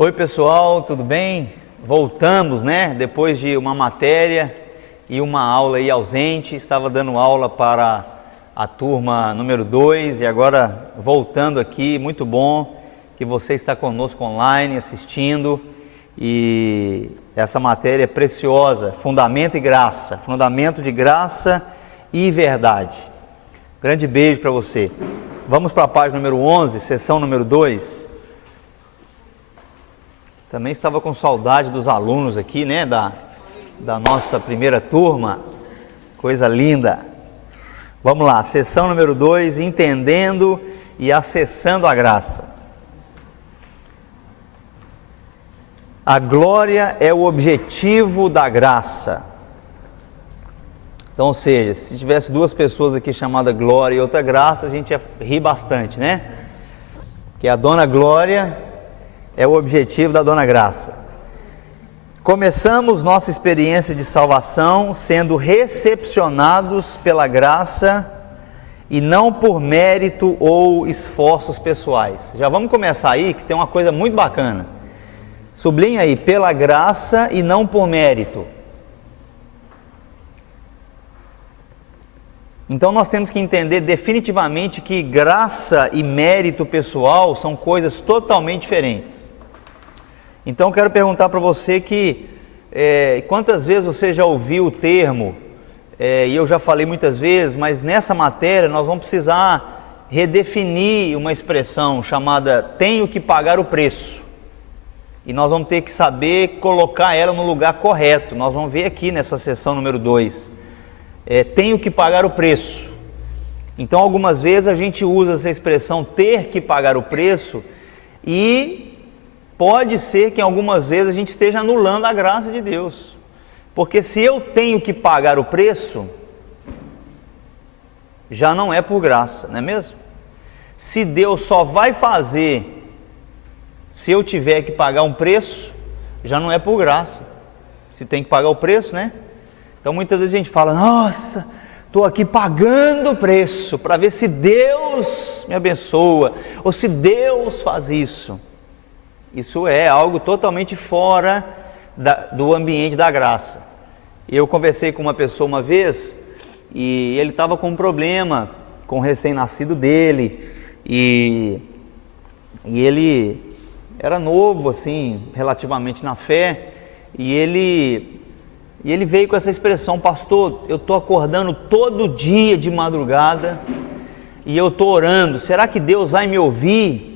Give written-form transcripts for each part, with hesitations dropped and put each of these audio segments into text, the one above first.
Oi pessoal, tudo bem? Voltamos, né? Depois de uma matéria e uma aula aí ausente, estava dando aula para a turma número 2 e agora voltando aqui, muito bom que você está conosco online assistindo, e essa matéria é preciosa, fundamento e graça, fundamento de graça e verdade. Grande beijo para você. Vamos para a página número 11, sessão número 2. Também estava com saudade dos alunos aqui, né, da nossa primeira turma, coisa linda. Vamos lá, sessão número 2, entendendo e acessando a graça. A glória é o objetivo da graça. Então, ou seja, se tivesse duas pessoas aqui chamadas Glória e outra Graça, a gente ia rir bastante, né? Que a Dona Glória é o objetivo da Dona Graça. Começamos nossa experiência de salvação sendo recepcionados pela graça e não por mérito ou esforços pessoais. Já vamos começar aí, que tem uma coisa muito bacana. Sublinha aí, pela graça e não por mérito. Então nós temos que entender definitivamente que graça e mérito pessoal são coisas totalmente diferentes. Então eu quero perguntar para você que quantas vezes você já ouviu o termo, e eu já falei muitas vezes, mas nessa matéria nós vamos precisar redefinir uma expressão chamada tenho que pagar o preço. E nós vamos ter que saber colocar ela no lugar correto. Nós vamos ver aqui nessa sessão número 2. Tenho que pagar o preço. Então algumas vezes a gente usa essa expressão ter que pagar o preço e pode ser que algumas vezes a gente esteja anulando a graça de Deus, porque se eu tenho que pagar o preço, já não é por graça, não é mesmo? Se Deus só vai fazer se eu tiver que pagar um preço, já não é por graça, se tem que pagar o preço, né? Então muitas vezes a gente fala, nossa, estou aqui pagando o preço para ver se Deus me abençoa, ou se Deus faz isso. Isso é algo totalmente fora do ambiente da graça. Eu conversei com uma pessoa uma vez, e ele estava com um problema com o recém-nascido dele, e ele era novo, assim, relativamente na fé, e ele veio com essa expressão, pastor, eu estou acordando todo dia de madrugada, e eu estou orando, será que Deus vai me ouvir?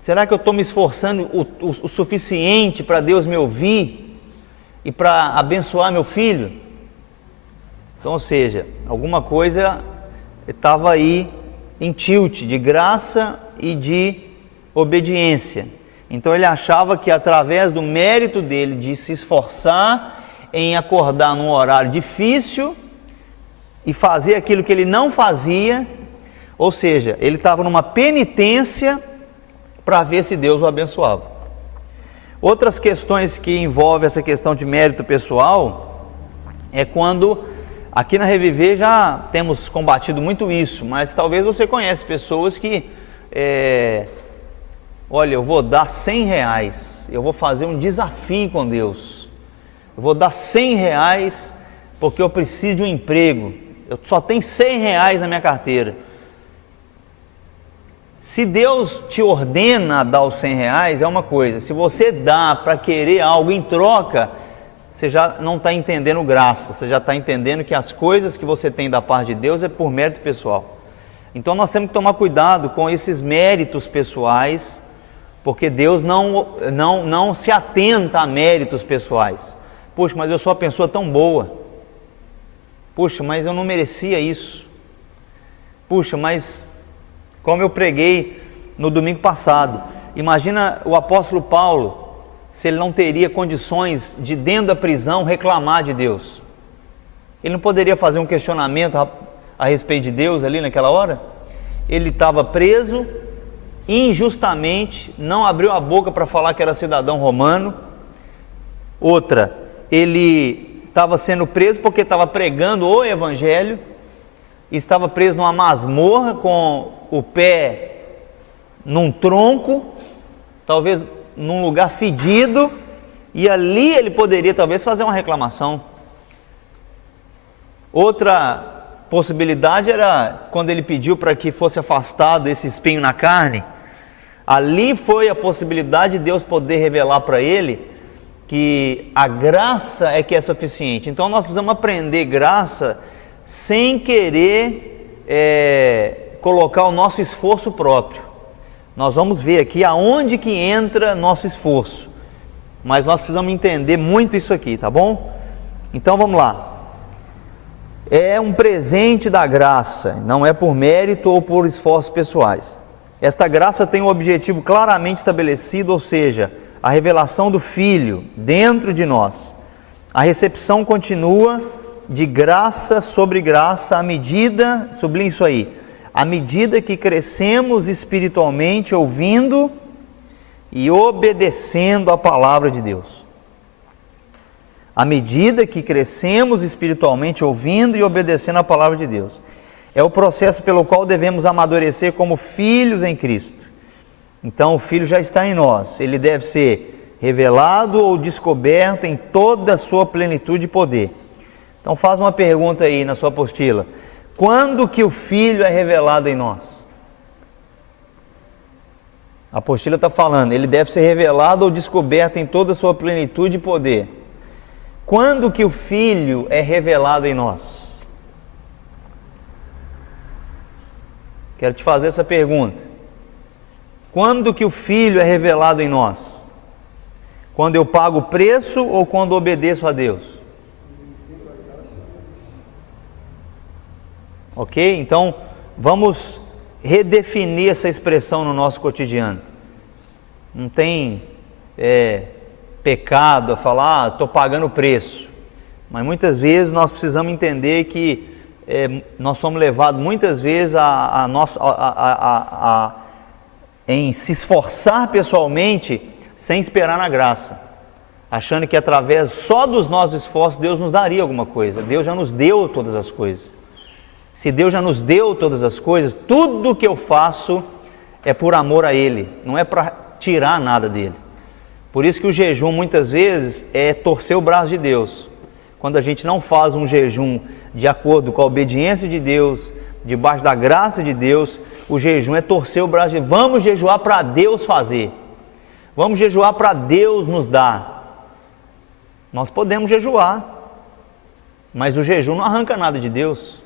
Será que eu estou me esforçando o suficiente para Deus me ouvir e para abençoar meu filho? Então, ou seja, alguma coisa estava aí em tilt de graça e de obediência. Então ele achava que através do mérito dele de se esforçar em acordar num horário difícil e fazer aquilo que ele não fazia, ou seja, ele estava numa penitência para ver se Deus o abençoava. Outras questões que envolvem essa questão de mérito pessoal é quando, aqui na Reviver já temos combatido muito isso, mas talvez você conhece pessoas que, olha, eu vou dar R$100, eu vou fazer um desafio com Deus, eu vou dar R$100 porque eu preciso de um emprego, eu só tenho R$100 na minha carteira. Se Deus te ordena a dar os R$100 é uma coisa, se você dá para querer algo em troca, você já não está entendendo graça, você já está entendendo que as coisas que você tem da parte de Deus é por mérito pessoal. Então nós temos que tomar cuidado com esses méritos pessoais, porque Deus não se atenta a méritos pessoais. Puxa, mas eu sou uma pessoa tão boa. Puxa, mas eu não merecia isso. Puxa, mas como eu preguei no domingo passado, imagina o apóstolo Paulo, se ele não teria condições de dentro da prisão reclamar de Deus. Ele não poderia fazer um questionamento a respeito de Deus ali naquela hora? Ele estava preso injustamente, não abriu a boca para falar que era cidadão romano. Outra, ele estava sendo preso porque estava pregando o evangelho, estava preso numa masmorra com o pé num tronco, talvez num lugar fedido, e ali ele poderia talvez fazer uma reclamação. Outra possibilidade era quando ele pediu para que fosse afastado esse espinho na carne. Ali foi a possibilidade de Deus poder revelar para ele que a graça é que é suficiente. Então nós precisamos aprender graça sem querer colocar o nosso esforço próprio. Nós vamos ver aqui aonde que entra nosso esforço, mas nós precisamos entender muito isso aqui, tá bom? Então vamos lá. É um presente da graça, não é por mérito ou por esforços pessoais. Esta graça tem um objetivo claramente estabelecido, ou seja, a revelação do Filho dentro de nós. A recepção continua de graça sobre graça à medida, sublinhe isso aí, à medida que crescemos espiritualmente ouvindo e obedecendo a palavra de Deus. À medida que crescemos espiritualmente ouvindo e obedecendo a palavra de Deus. É o processo pelo qual devemos amadurecer como filhos em Cristo. Então o Filho já está em nós, ele deve ser revelado ou descoberto em toda a sua plenitude e poder. Então faz uma pergunta aí na sua apostila: quando que o Filho é revelado em nós? A apostila está falando, ele deve ser revelado ou descoberto em toda a sua plenitude e poder. Quando que o Filho é revelado em nós? Quero te fazer essa pergunta. Quando que o Filho é revelado em nós? Quando eu pago o preço ou quando obedeço a Deus? Ok? Então, vamos redefinir essa expressão no nosso cotidiano. Não tem pecado a falar, estou pagando o preço. Mas muitas vezes nós precisamos entender que nós somos levados muitas vezes em se esforçar pessoalmente sem esperar na graça, achando que através só dos nossos esforços Deus nos daria alguma coisa. Deus já nos deu todas as coisas. Se Deus já nos deu todas as coisas, tudo que eu faço é por amor a Ele, não é para tirar nada dele. Por isso que o jejum muitas vezes é torcer o braço de Deus. Quando a gente não faz um jejum de acordo com a obediência de Deus, debaixo da graça de Deus, o jejum é torcer o braço de Deus. Vamos jejuar para Deus fazer. Vamos jejuar para Deus nos dar. Nós podemos jejuar, mas o jejum não arranca nada de Deus.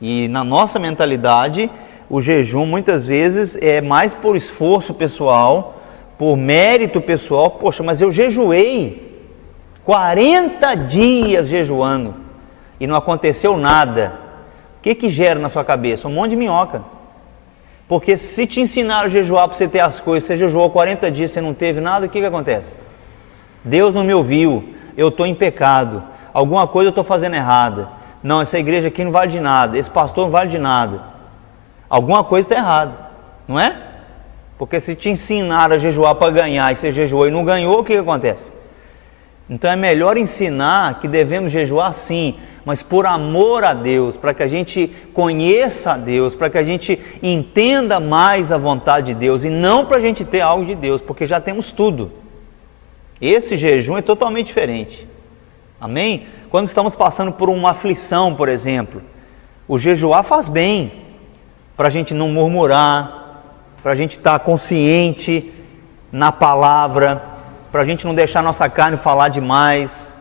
E na nossa mentalidade, o jejum muitas vezes é mais por esforço pessoal, por mérito pessoal. Poxa, mas eu jejuei 40 dias jejuando e não aconteceu nada. O que gera na sua cabeça? Um monte de minhoca. Porque se te ensinaram a jejuar para você ter as coisas, você jejuou 40 dias e você não teve nada, o que acontece? Deus não me ouviu, eu estou em pecado, alguma coisa eu estou fazendo errada. Não, essa igreja aqui não vale de nada, esse pastor não vale de nada. Alguma coisa está errada, não é? Porque se te ensinaram a jejuar para ganhar e você jejuou e não ganhou, o que acontece? Então é melhor ensinar que devemos jejuar sim, mas por amor a Deus, para que a gente conheça a Deus, para que a gente entenda mais a vontade de Deus, e não para a gente ter algo de Deus, porque já temos tudo. Esse jejum é totalmente diferente. Amém? Quando estamos passando por uma aflição, por exemplo, o jejuar faz bem, para a gente não murmurar, para a gente estar consciente na palavra, para a gente não deixar nossa carne falar demais.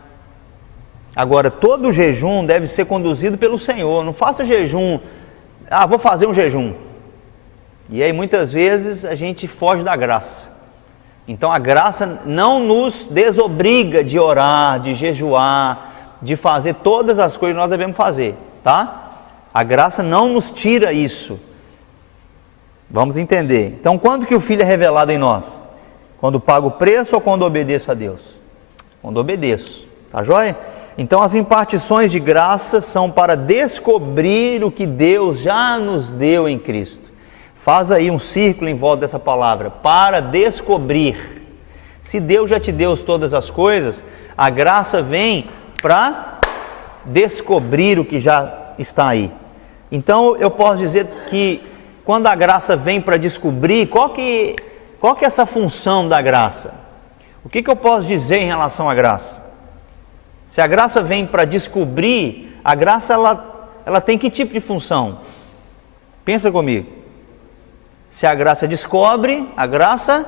Agora, todo jejum deve ser conduzido pelo Senhor. Não faça jejum, vou fazer um jejum. E aí muitas vezes a gente foge da graça. Então a graça não nos desobriga de orar, de jejuar, de fazer todas as coisas que nós devemos fazer, tá? A graça não nos tira isso. Vamos entender. Então, quando que o Filho é revelado em nós? Quando pago o preço ou quando obedeço a Deus? Quando obedeço, tá joia? Então, as impartições de graça são para descobrir o que Deus já nos deu em Cristo. Faz aí um círculo em volta dessa palavra, para descobrir. Se Deus já te deu todas as coisas, a graça vem para descobrir o que já está aí. Então, eu posso dizer que quando a graça vem para descobrir, qual Qual que é essa função da graça? O que eu posso dizer em relação à graça? Se a graça vem para descobrir, a graça ela tem que tipo de função? Pensa comigo. Se a graça descobre, a graça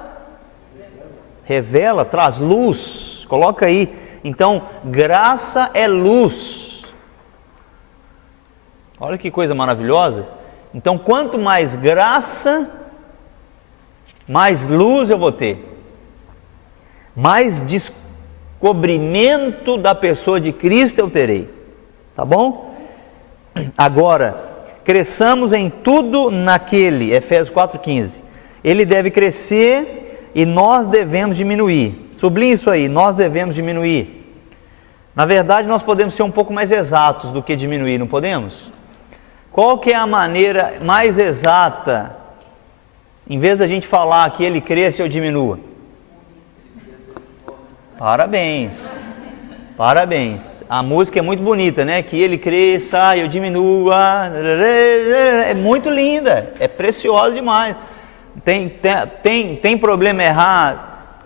revela, traz luz. Coloca aí. Então, graça é luz. Olha que coisa maravilhosa. Então, quanto mais graça, mais luz eu vou ter. Mais descobrimento da pessoa de Cristo eu terei. Tá bom? Agora, cresçamos em tudo naquele, Efésios 4,15. Ele deve crescer e nós devemos diminuir. Sublinhe isso aí, nós devemos diminuir. Na verdade, nós podemos ser um pouco mais exatos do que diminuir, não podemos? Qual que é a maneira mais exata, em vez da gente falar que ele cresça ou diminua? Parabéns, parabéns. A música é muito bonita, né? Que ele cresça, eu diminua. É muito linda, é preciosa demais. Tem problema errar,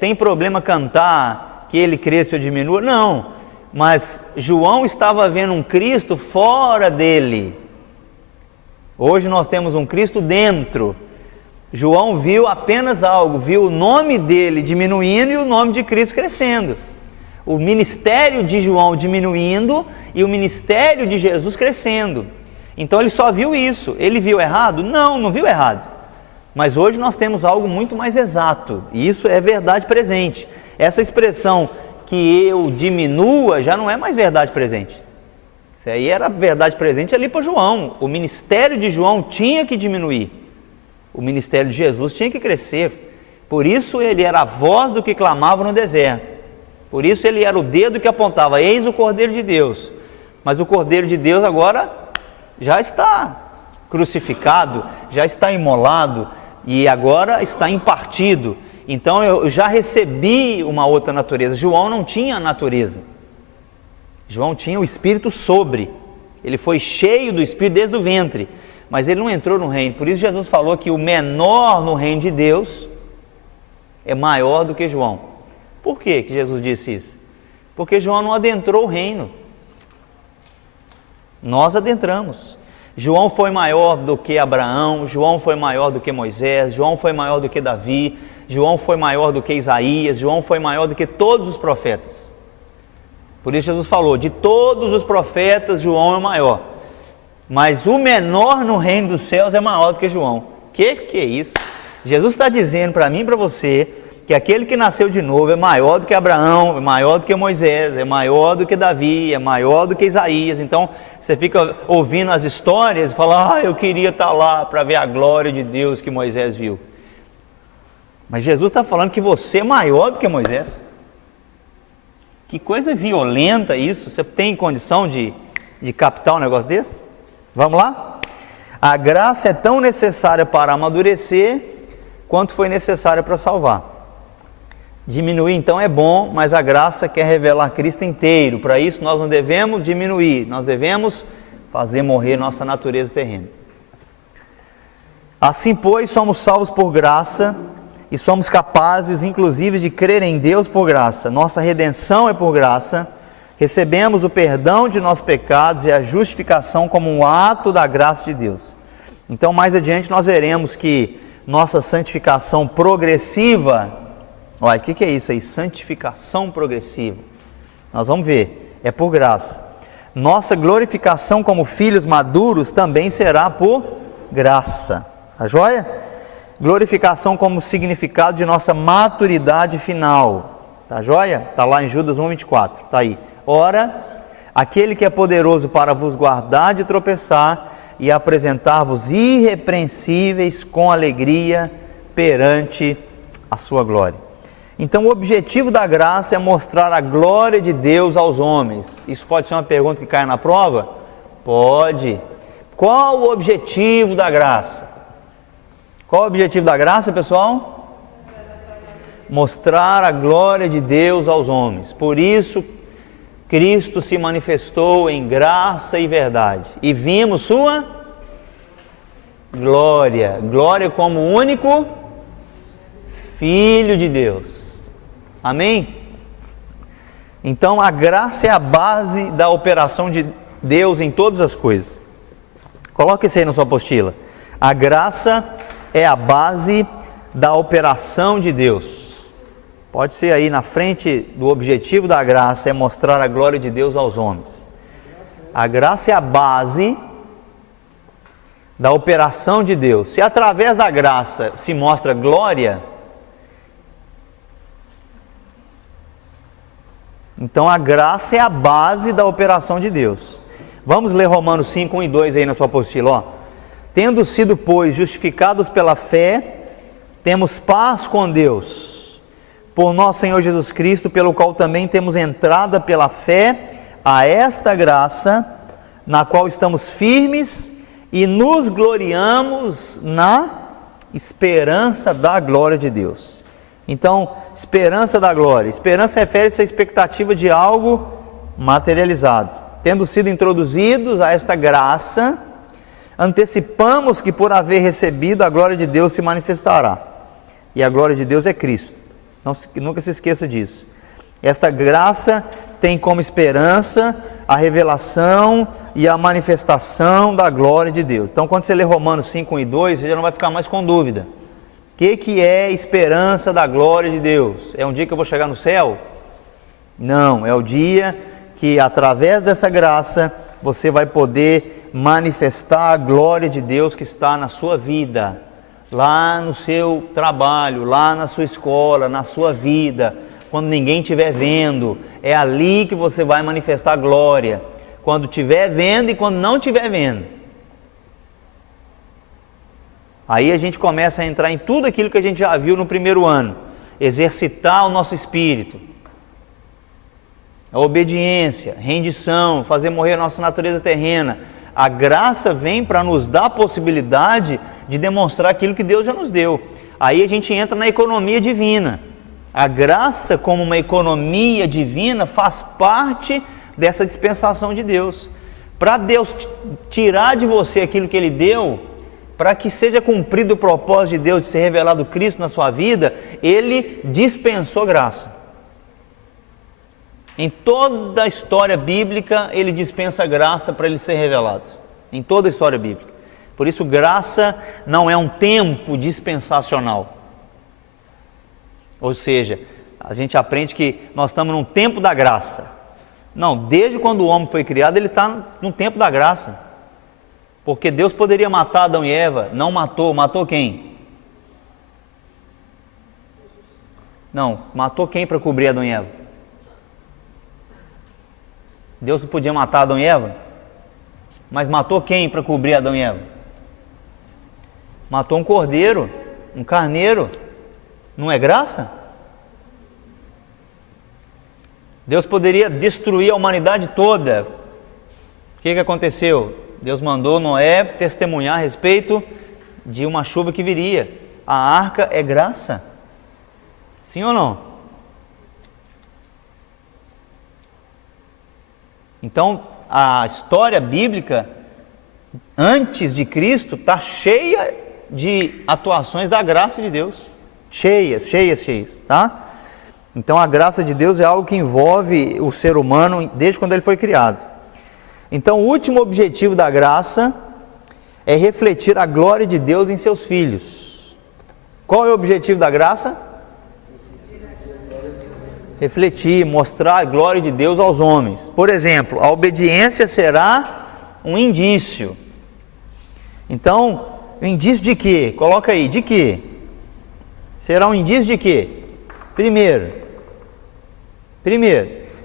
tem problema cantar que ele cresça ou diminua? Não, mas João estava vendo um Cristo fora dele. Hoje nós temos um Cristo dentro. João viu apenas algo, viu o nome dele diminuindo e o nome de Cristo crescendo. O ministério de João diminuindo e o ministério de Jesus crescendo. Então ele só viu isso. Ele viu errado? Não, não viu errado. Mas hoje nós temos algo muito mais exato, e isso é verdade presente. Essa expressão que eu diminua já não é mais verdade presente. Isso aí era verdade presente ali para João. O ministério de João tinha que diminuir. O ministério de Jesus tinha que crescer. Por isso ele era a voz do que clamava no deserto. Por isso ele era o dedo que apontava, eis o Cordeiro de Deus. Mas o Cordeiro de Deus agora já está crucificado, já está imolado e agora está impartido. Então eu já recebi uma outra natureza. João não tinha a natureza. João tinha o Espírito sobre. Ele foi cheio do Espírito desde o ventre. Mas ele não entrou no reino. Por isso Jesus falou que o menor no reino de Deus é maior do que João. Por que Jesus disse isso? Porque João não adentrou o reino. Nós adentramos. João foi maior do que Abraão, João foi maior do que Moisés, João foi maior do que Davi, João foi maior do que Isaías, João foi maior do que todos os profetas. Por isso Jesus falou, de todos os profetas, João é o maior. Mas o menor no reino dos céus é maior do que João. Que é isso? Jesus está dizendo para mim e para você que aquele que nasceu de novo é maior do que Abraão, é maior do que Moisés, é maior do que Davi, é maior do que Isaías. Então você fica ouvindo as histórias e fala, eu queria estar lá para ver a glória de Deus que Moisés viu. Mas Jesus está falando que você é maior do que Moisés. Que coisa violenta isso. Você tem condição de captar um negócio desse? Vamos lá? A graça é tão necessária para amadurecer quanto foi necessária para salvar. Diminuir então é bom, mas a graça quer revelar Cristo inteiro. Para isso nós não devemos diminuir, nós devemos fazer morrer nossa natureza terrena. Assim, pois, somos salvos por graça e somos capazes, inclusive, de crer em Deus por graça. Nossa redenção é por graça. Recebemos o perdão de nossos pecados e a justificação como um ato da graça de Deus. Então, mais adiante, nós veremos que nossa santificação progressiva, olha, o que é isso aí? Santificação progressiva. Nós vamos ver, é por graça. Nossa glorificação como filhos maduros também será por graça. Tá joia? Glorificação como significado de nossa maturidade final. Tá joia? Está lá em Judas 1,24. Está aí. Ora, aquele que é poderoso para vos guardar de tropeçar e apresentar-vos irrepreensíveis com alegria perante a sua glória. Então o objetivo da graça é mostrar a glória de Deus aos homens. Isso pode ser uma pergunta que cai na prova? Pode. Qual o objetivo da graça? Qual o objetivo da graça, pessoal? Mostrar a glória de Deus aos homens. Por isso Cristo se manifestou em graça e verdade, e vimos sua glória, glória como único filho de Deus. Amém? Então a graça é a base da operação de Deus em todas as coisas. Coloque isso aí na sua apostila. A graça é a base da operação de Deus. Pode ser aí na frente do objetivo da graça, é mostrar a glória de Deus aos homens. A graça é a base da operação de Deus. Se através da graça se mostra glória, então a graça é a base da operação de Deus. Vamos ler Romanos 5, 1 e 2 aí na sua apostila, ó. Tendo sido, pois, justificados pela fé, temos paz com Deus, por nosso Senhor Jesus Cristo, pelo qual também temos entrada pela fé a esta graça, na qual estamos firmes e nos gloriamos na esperança da glória de Deus. Então, esperança da glória. Esperança refere-se à expectativa de algo materializado. Tendo sido introduzidos a esta graça, antecipamos que por haver recebido a glória de Deus se manifestará. E a glória de Deus é Cristo. Nunca se esqueça disso. Esta graça tem como esperança a revelação e a manifestação da glória de Deus. Então, quando você lê Romanos 5, 1 e 2, você já não vai ficar mais com dúvida. O que é esperança da glória de Deus? É um dia que eu vou chegar no céu? Não, é o dia que através dessa graça você vai poder manifestar a glória de Deus que está na sua vida, lá no seu trabalho, lá na sua escola, na sua vida, quando ninguém estiver vendo. É ali que você vai manifestar a glória, quando estiver vendo e quando não estiver vendo. Aí a gente começa a entrar em tudo aquilo que a gente já viu no primeiro ano, exercitar o nosso espírito, a obediência, rendição, fazer morrer a nossa natureza terrena. A graça vem para nos dar a possibilidade de demonstrar aquilo que Deus já nos deu. Aí a gente entra na economia divina. A graça, como uma economia divina, faz parte dessa dispensação de Deus. Para Deus tirar de você aquilo que Ele deu, para que seja cumprido o propósito de Deus de ser revelado Cristo na sua vida, Ele dispensou graça. Em toda a história bíblica, Ele dispensa graça para Ele ser revelado. Em toda a história bíblica. Por isso, graça não é um tempo dispensacional. Ou seja, a gente aprende que nós estamos num tempo da graça. Não, desde quando o homem foi criado, ele está no tempo da graça. Porque Deus poderia matar Adão e Eva, não matou. Matou quem? Não, matou quem para cobrir Adão e Eva? Deus não podia matar Adão e Eva? Mas matou quem para cobrir Adão e Eva? Matou um cordeiro, um carneiro. Não é graça? Deus poderia destruir a humanidade toda. O que aconteceu? Deus mandou Noé testemunhar a respeito de uma chuva que viria. A arca é graça. Sim ou não? Então, a história bíblica, antes de Cristo, está cheia de atuações da graça de Deus. Cheias, tá? Então a graça de Deus é algo que envolve o ser humano desde quando ele foi criado. Então o último objetivo da graça é refletir a glória de Deus em seus filhos. Qual é o objetivo da graça? Refletir, mostrar a glória de Deus aos homens. Por exemplo, a obediência será um indício. Então, indício de quê? Coloca aí, de quê? Será um indício de quê? Primeiro,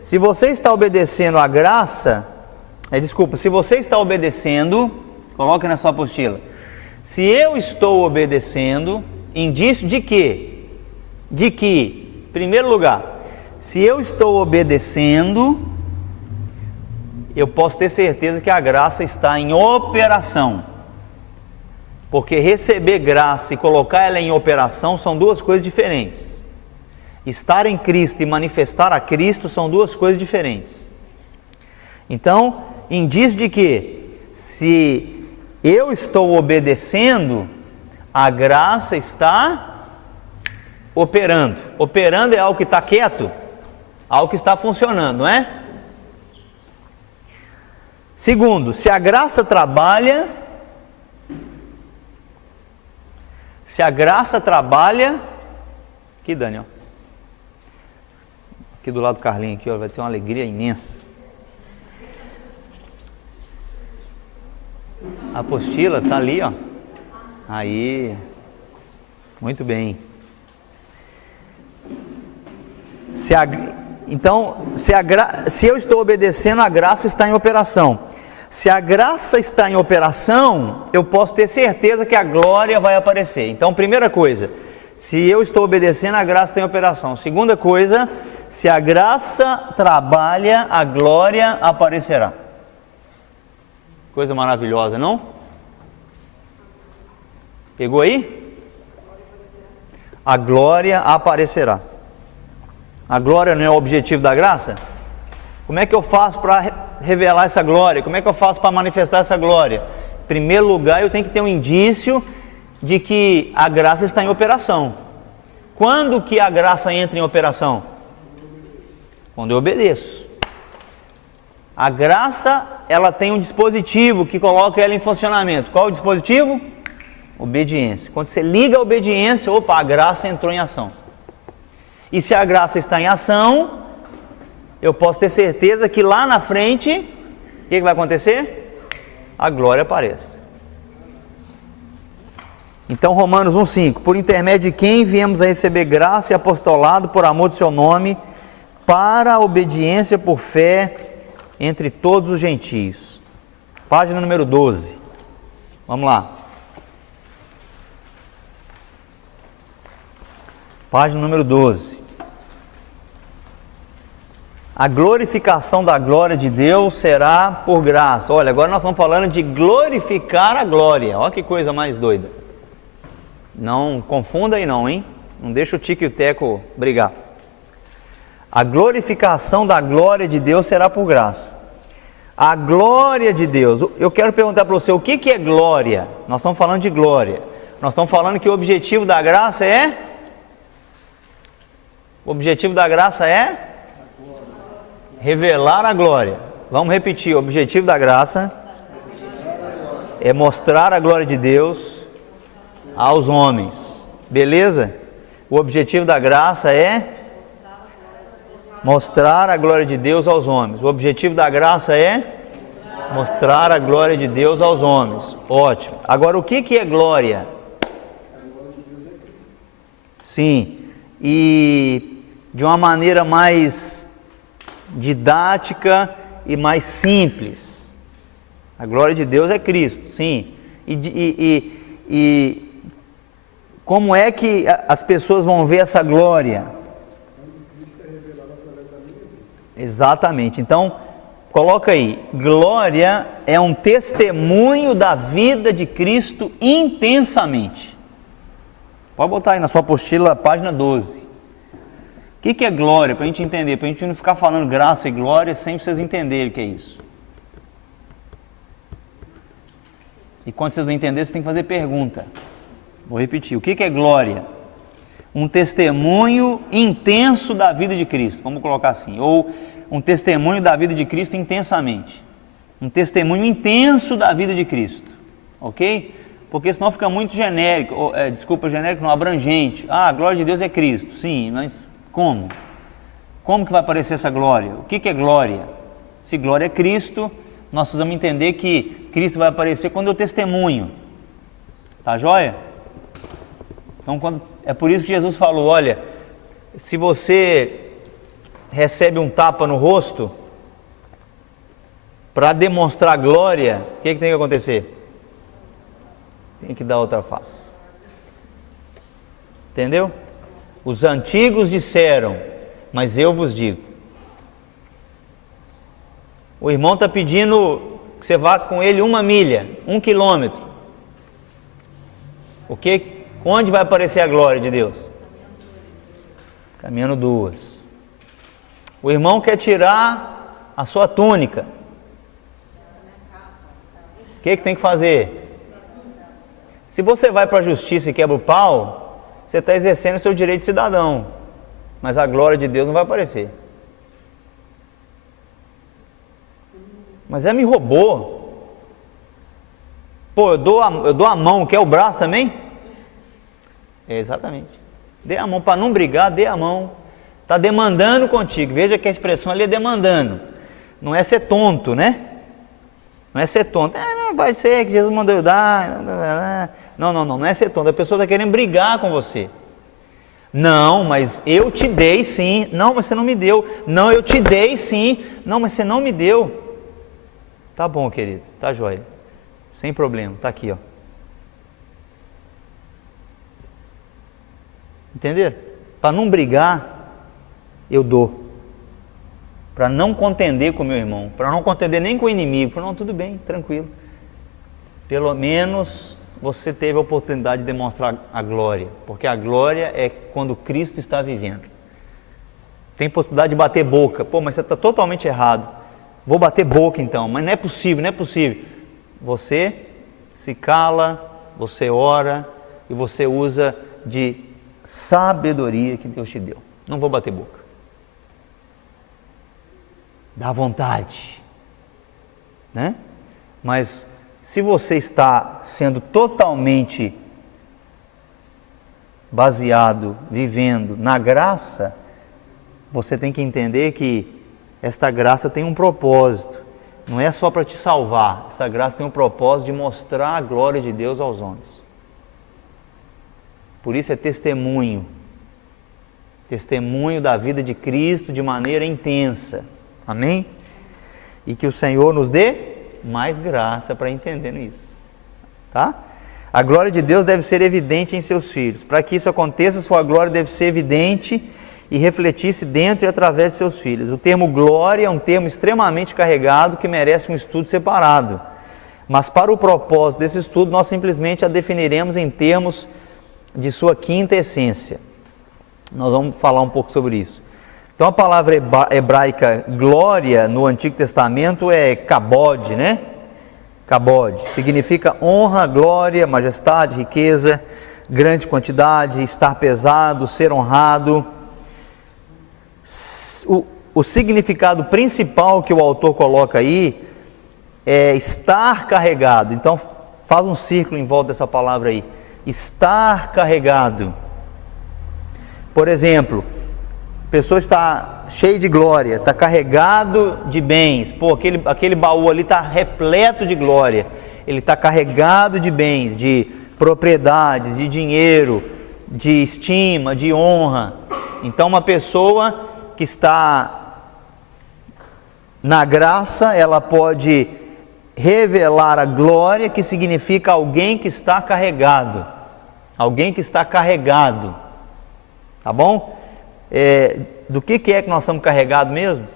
se você está obedecendo a graça, se você está obedecendo, coloque na sua apostila. Se eu estou obedecendo, indício de quê? De que, em primeiro lugar, se eu estou obedecendo, eu posso ter certeza que a graça está em operação. Porque receber graça e colocar ela em operação são duas coisas diferentes. Estar em Cristo e manifestar a Cristo são duas coisas diferentes. Então, indício de que se eu estou obedecendo, a graça está operando. Operando é algo que está quieto, algo que está funcionando, não é? Segundo, se a graça trabalha, aqui, Daniel, aqui do lado do Carlinhos, aqui, ó, vai ter uma alegria imensa. A apostila está ali, ó. Aí, muito bem. Então, se eu estou obedecendo, a graça está em operação. Se a graça está em operação, eu posso ter certeza que a glória vai aparecer. Então, primeira coisa, se eu estou obedecendo, a graça está em operação. Segunda coisa, se a graça trabalha, a glória aparecerá. Coisa maravilhosa, não? Pegou aí? A glória aparecerá. A glória não é o objetivo da graça? Como é que eu faço para revelar essa glória? Como é que eu faço para manifestar essa glória? Em primeiro lugar, eu tenho que ter um indício de que a graça está em operação. Quando que a graça entra em operação? Quando eu obedeço. A graça, ela tem um dispositivo que coloca ela em funcionamento. Qual é o dispositivo? Obediência. Quando você liga a obediência, opa, a graça entrou em ação. E se a graça está em ação, eu posso ter certeza que lá na frente, o que vai acontecer? A glória aparece. Então, Romanos 1,5: por intermédio de quem viemos a receber graça e apostolado por amor do seu nome, para a obediência por fé entre todos os gentios. Página número 12. Vamos lá. Página número 12. A glorificação da glória de Deus será por graça. Olha, agora nós estamos falando de glorificar a glória. Olha que coisa mais doida. Não confunda aí não, hein? Não deixa o Tico e o Teco brigar. A glorificação da glória de Deus será por graça. A glória de Deus. Eu quero perguntar para você, o que é glória? Nós estamos falando de glória. Nós estamos falando que o objetivo da graça é... O objetivo da graça é... revelar a glória. Vamos repetir, o objetivo da graça é mostrar a glória de Deus aos homens. Beleza? O objetivo da graça é mostrar a glória de Deus aos homens. O objetivo da graça é mostrar a glória de Deus aos homens. Ótimo. Agora, o que é glória? Sim. E de uma maneira mais didática e mais simples. A glória de Deus é Cristo, sim. E como é que as pessoas vão ver essa glória? Exatamente. Então, coloca aí, glória é um testemunho da vida de Cristo intensamente. Pode botar aí na sua apostila, página 12. O que é glória? Para a gente entender, para a gente não ficar falando graça e glória sem vocês entenderem o que é isso. E quando vocês não entenderem, vocês têm que fazer pergunta. Vou repetir, o que é glória? Um testemunho intenso da vida de Cristo, vamos colocar assim, ou um testemunho da vida de Cristo intensamente. Um testemunho intenso da vida de Cristo, ok? Porque senão fica muito genérico, genérico não, abrangente. Ah, a glória de Deus é Cristo, sim, mas como? Como que vai aparecer essa glória? O que é glória? Se glória é Cristo, nós precisamos entender que Cristo vai aparecer quando eu testemunho. Tá joia? Então, é por isso que Jesus falou, olha, se você recebe um tapa no rosto, para demonstrar glória, o que tem que acontecer? Tem que dar outra face. Entendeu? Os antigos disseram, mas eu vos digo. O irmão está pedindo que você vá com ele 1 milha, 1 quilômetro. Onde vai aparecer a glória de Deus? Caminhando 2. O irmão quer tirar a sua túnica. O que tem que fazer? Se você vai para a justiça e quebra o pau, você está exercendo o seu direito de cidadão, mas a glória de Deus não vai aparecer. Mas me roubou. Pô, eu dou a mão, quer o braço também? Exatamente. Dê a mão, para não brigar, dê a mão. Está demandando contigo. Veja que a expressão ali é demandando. Não é ser tonto, né? Não é ser tonto. Não, vai ser que Jesus mandou eu dar. Não é ser tonto. A pessoa está querendo brigar com você. Não, mas eu te dei sim. Não, mas você não me deu. Não, eu te dei sim. Não, mas você não me deu. Tá bom, querido. Tá jóia. Sem problema. Tá aqui, ó. Entenderam? Para não brigar, eu dou. Para não contender com o meu irmão, para não contender nem com o inimigo. Não, tudo bem, tranquilo. Pelo menos você teve a oportunidade de demonstrar a glória, porque a glória é quando Cristo está vivendo. Tem possibilidade de bater boca. Pô, mas você está totalmente errado. Vou bater boca então, mas não é possível, não é possível. Você se cala, você ora e você usa de sabedoria que Deus te deu. Não vou bater boca. Dá vontade, né? Mas se você está sendo totalmente baseado, vivendo na graça, você tem que entender que esta graça tem um propósito. Não é só para te salvar. Essa graça tem um propósito de mostrar a glória de Deus aos homens. Por isso é testemunho. Testemunho da vida de Cristo de maneira intensa. Amém? E que o Senhor nos dê mais graça para entender isso. Tá? A glória de Deus deve ser evidente em seus filhos. Para que isso aconteça, sua glória deve ser evidente e refletir-se dentro e através de seus filhos. O termo glória é um termo extremamente carregado que merece um estudo separado. Mas para o propósito desse estudo, nós simplesmente a definiremos em termos de sua quinta essência. Nós vamos falar um pouco sobre isso. Então a palavra hebraica glória no Antigo Testamento é kabod, né? Kabod significa honra, glória, majestade, riqueza, grande quantidade, estar pesado, ser honrado. O significado principal que o autor coloca aí é estar carregado. Então faz um círculo em volta dessa palavra aí. Estar carregado. Por exemplo, a pessoa está cheia de glória, está carregado de bens. Pô, aquele baú ali está repleto de glória. Ele está carregado de bens, de propriedades, de dinheiro, de estima, de honra. Então uma pessoa que está na graça, ela pode revelar a glória, que significa alguém que está carregado. Alguém que está carregado. Tá bom? Do que é que nós estamos carregados mesmo?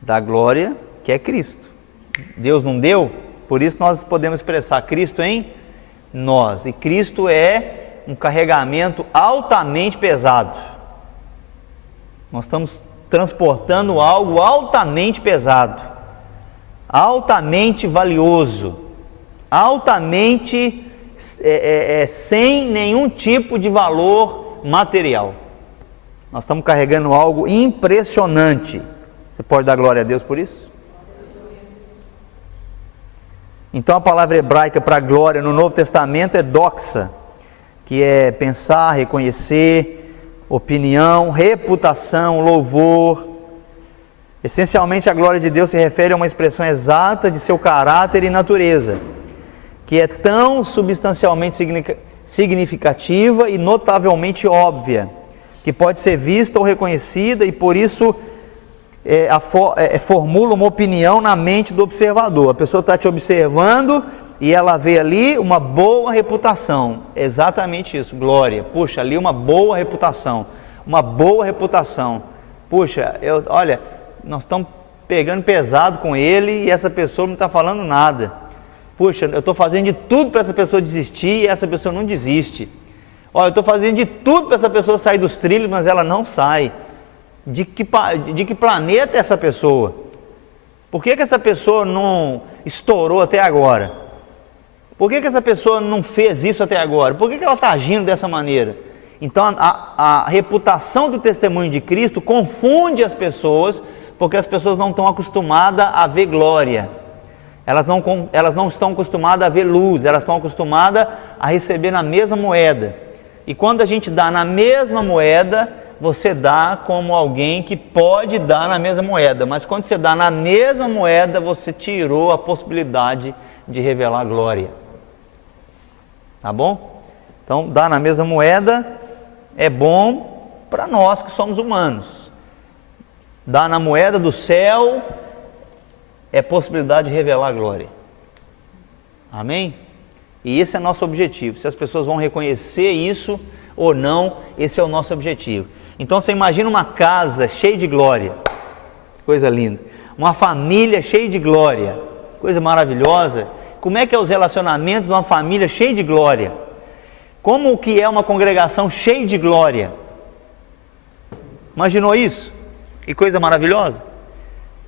Da glória que é Cristo. Deus não deu, por isso nós podemos expressar Cristo em nós. E Cristo é um carregamento altamente pesado. Nós estamos transportando algo altamente pesado, altamente valioso, altamente sem nenhum tipo de valor material. Nós estamos carregando algo impressionante. Você pode dar glória a Deus por isso? Então a palavra hebraica para glória no Novo Testamento é doxa, que é pensar, reconhecer, opinião, reputação, louvor. Essencialmente a glória de Deus se refere a uma expressão exata de seu caráter e natureza, que é tão substancialmente significativa e notavelmente óbvia, que pode ser vista ou reconhecida e por isso formula uma opinião na mente do observador. A pessoa está te observando e ela vê ali uma boa reputação. Exatamente isso, glória. Puxa, ali uma boa reputação. Uma boa reputação. Puxa, olha, nós estamos pegando pesado com ele e essa pessoa não está falando nada. Puxa, eu estou fazendo de tudo para essa pessoa desistir e essa pessoa não desiste. Olha, eu estou fazendo de tudo para essa pessoa sair dos trilhos, mas ela não sai. De que planeta é essa pessoa? Por que essa pessoa não estourou até agora? Por que essa pessoa não fez isso até agora? Por que ela está agindo dessa maneira? Então a reputação do testemunho de Cristo confunde as pessoas, porque as pessoas não estão acostumadas a ver glória. Elas não estão acostumadas a ver luz, elas estão acostumadas a receber na mesma moeda. E quando a gente dá na mesma moeda, você dá como alguém que pode dar na mesma moeda. Mas quando você dá na mesma moeda, você tirou a possibilidade de revelar glória. Tá bom? Então, dar na mesma moeda é bom para nós que somos humanos. Dar na moeda do céu é possibilidade de revelar glória. Amém? E esse é nosso objetivo. Se as pessoas vão reconhecer isso ou não, esse é o nosso objetivo. Então você imagina uma casa cheia de glória, coisa linda. Uma família cheia de glória, coisa maravilhosa. Como é que é os relacionamentos de uma família cheia de glória? Como que é uma congregação cheia de glória? Imaginou isso? Que coisa maravilhosa.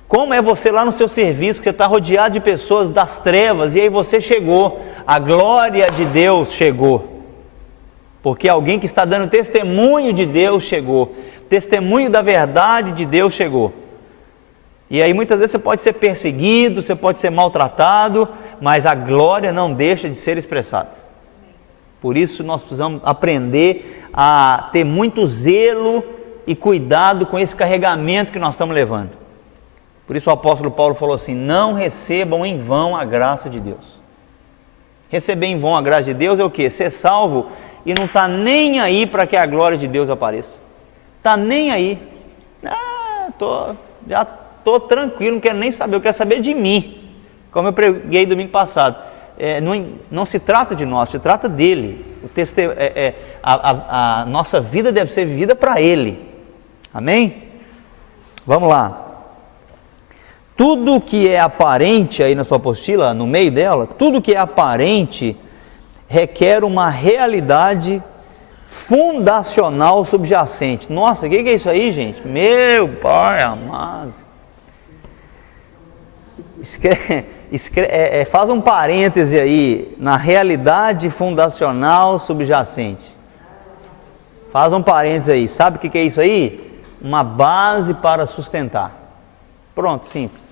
Como é você lá no seu serviço, que você está rodeado de pessoas das trevas, e aí você chegou, a glória de Deus chegou. Porque alguém que está dando testemunho de Deus chegou, testemunho da verdade de Deus chegou. E aí muitas vezes você pode ser perseguido, você pode ser maltratado, mas a glória não deixa de ser expressada. Por isso nós precisamos aprender a ter muito zelo e cuidado com esse carregamento que nós estamos levando. Por isso o apóstolo Paulo falou assim: não recebam em vão a graça de Deus. Receber em vão a graça de Deus é o quê? Ser salvo e não está nem aí para que a glória de Deus apareça. Está nem aí. Já estou tranquilo, não quero nem saber, eu quero saber de mim. Como eu preguei domingo passado. Não se trata de nós, se trata dele. A nossa vida deve ser vivida para ele. Amém? Vamos lá. Tudo que é aparente, aí na sua apostila, no meio dela, tudo que é aparente requer uma realidade fundacional subjacente. Nossa, o que é isso aí, gente? Meu Pai amado. Faz um parêntese aí na realidade fundacional subjacente. Faz um parêntese aí. Sabe o que é isso aí? Uma base para sustentar. Pronto, simples.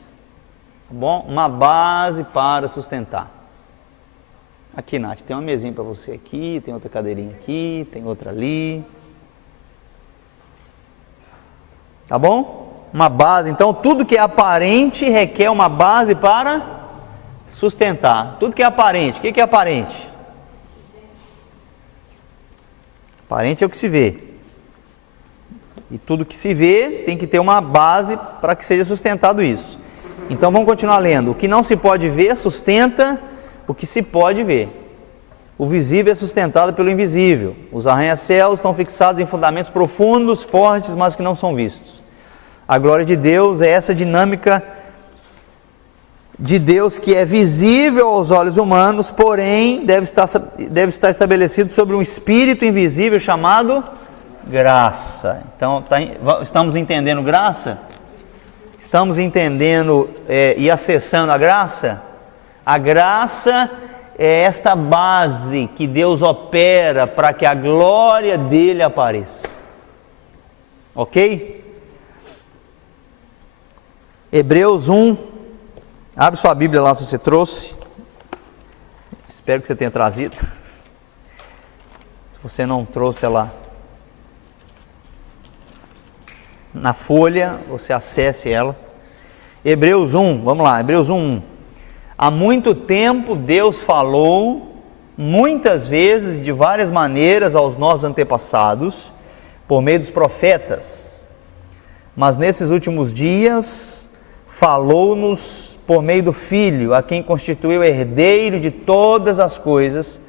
Tá bom? Uma base para sustentar. Aqui, Nath, tem uma mesinha para você aqui, tem outra cadeirinha aqui, tem outra ali. Tá bom? Uma base. Então, tudo que é aparente requer uma base para sustentar. Tudo que é aparente. O que é aparente? Aparente é o que se vê. E tudo que se vê tem que ter uma base para que seja sustentado isso. Então, vamos continuar lendo. O que não se pode ver sustenta o que se pode ver. O visível é sustentado pelo invisível. Os arranha-céus estão fixados em fundamentos profundos, fortes, mas que não são vistos. A glória de Deus é essa dinâmica de Deus que é visível aos olhos humanos, porém deve estar estabelecido sobre um espírito invisível chamado graça. Então, estamos entendendo graça? Estamos entendendo e acessando a graça? A graça é esta base que Deus opera para que a glória dele apareça. Ok? Hebreus 1. Abre sua Bíblia lá se você trouxe. Espero que você tenha trazido. Se você não trouxe ela na folha, você acesse ela. Hebreus 1, vamos lá, Hebreus 1. Há muito tempo Deus falou, muitas vezes, de várias maneiras aos nossos antepassados, por meio dos profetas. Mas nesses últimos dias, falou-nos por meio do Filho, a quem constituiu herdeiro de todas as coisas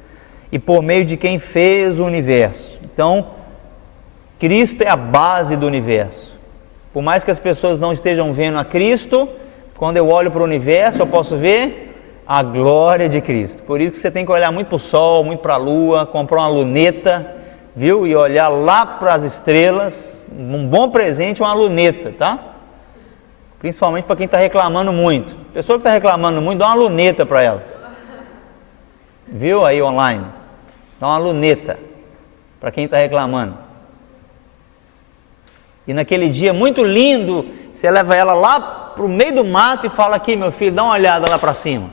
e por meio de quem fez o universo. Então, Cristo é a base do universo. Por mais que as pessoas não estejam vendo a Cristo, quando eu olho para o universo, eu posso ver a glória de Cristo. Por isso que você tem que olhar muito para o sol, muito para a lua, comprar uma luneta, viu? E olhar lá para as estrelas. Um bom presente é uma luneta, tá? Principalmente para quem está reclamando muito. A pessoa que está reclamando muito, dá uma luneta para ela. Viu aí online? Dá uma luneta para quem está reclamando. E naquele dia muito lindo, você leva ela lá para o meio do mato e fala: aqui, meu filho, dá uma olhada lá para cima.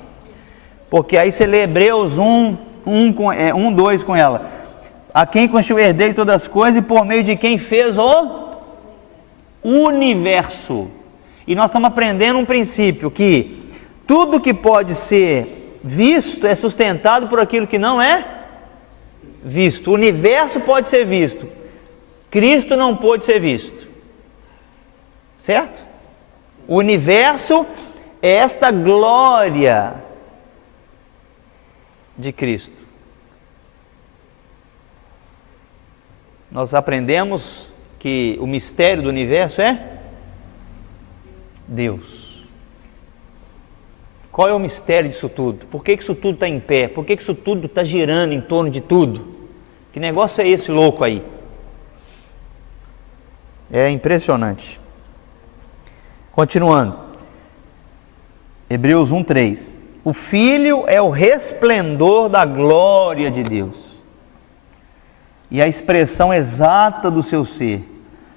Porque aí você lê Hebreus 2 com ela. A quem constituiu herdeiro de todas as coisas e por meio de quem fez o universo. E nós estamos aprendendo um princípio, que tudo que pode ser visto é sustentado por aquilo que não é visto. O universo pode ser visto, Cristo não pode ser visto, certo? O universo é esta glória de Cristo. Nós aprendemos que o mistério do universo é Deus. Qual é o mistério disso tudo? Por que isso tudo está em pé? Por que isso tudo está girando em torno de tudo? Que negócio é esse louco aí? É impressionante. Continuando. Hebreus 1:3. O Filho é o resplendor da glória de Deus e a expressão exata do seu ser,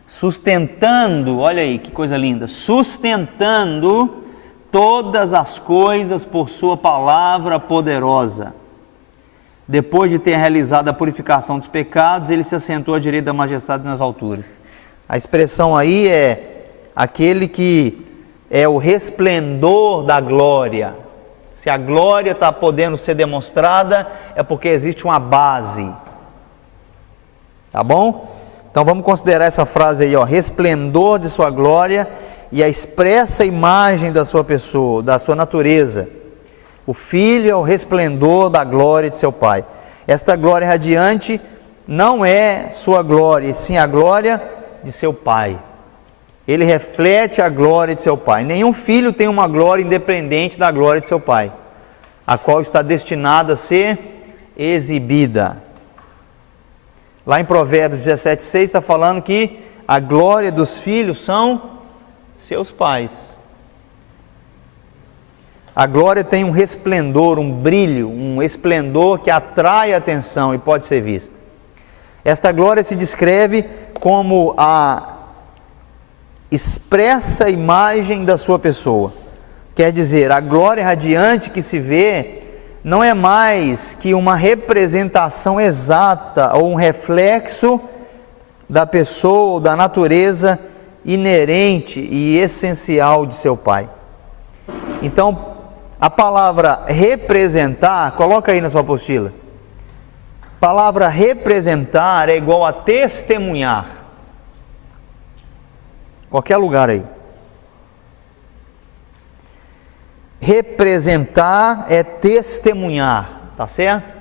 sustentando, olha aí que coisa linda, sustentando todas as coisas por sua palavra poderosa. Depois de ter realizado a purificação dos pecados, ele se assentou à direita da majestade nas alturas. A expressão aí é aquele que é o resplendor da glória. Se a glória está podendo ser demonstrada, é porque existe uma base. Tá bom? Então vamos considerar essa frase aí, ó, resplendor de sua glória e a expressa imagem da sua pessoa, da sua natureza. O Filho é o resplendor da glória de seu Pai. Esta glória radiante não é sua glória, e sim a glória de seu Pai. Ele reflete a glória de seu Pai. Nenhum filho tem uma glória independente da glória de seu Pai, a qual está destinada a ser exibida. Lá em Provérbios 17:6 está falando que a glória dos filhos são seus pais. A glória tem um resplendor, um brilho, um esplendor que atrai a atenção e pode ser vista. Esta glória se descreve como a expressa imagem da sua pessoa. Quer dizer, a glória radiante que se vê não é mais que uma representação exata ou um reflexo da pessoa ou da natureza inerente e essencial de seu Pai. Então, a palavra representar, coloca aí na sua apostila. A palavra representar é igual a testemunhar. Qualquer lugar aí. Representar é testemunhar, tá certo?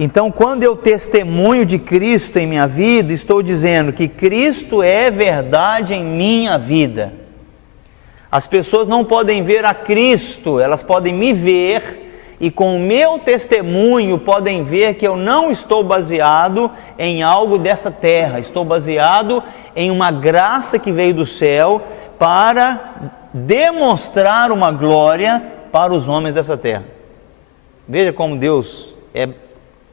Então, quando eu testemunho de Cristo em minha vida, estou dizendo que Cristo é verdade em minha vida. As pessoas não podem ver a Cristo, elas podem me ver, e com o meu testemunho podem ver que eu não estou baseado em algo dessa terra, estou baseado em uma graça que veio do céu para demonstrar uma glória para os homens dessa terra. Veja como Deus é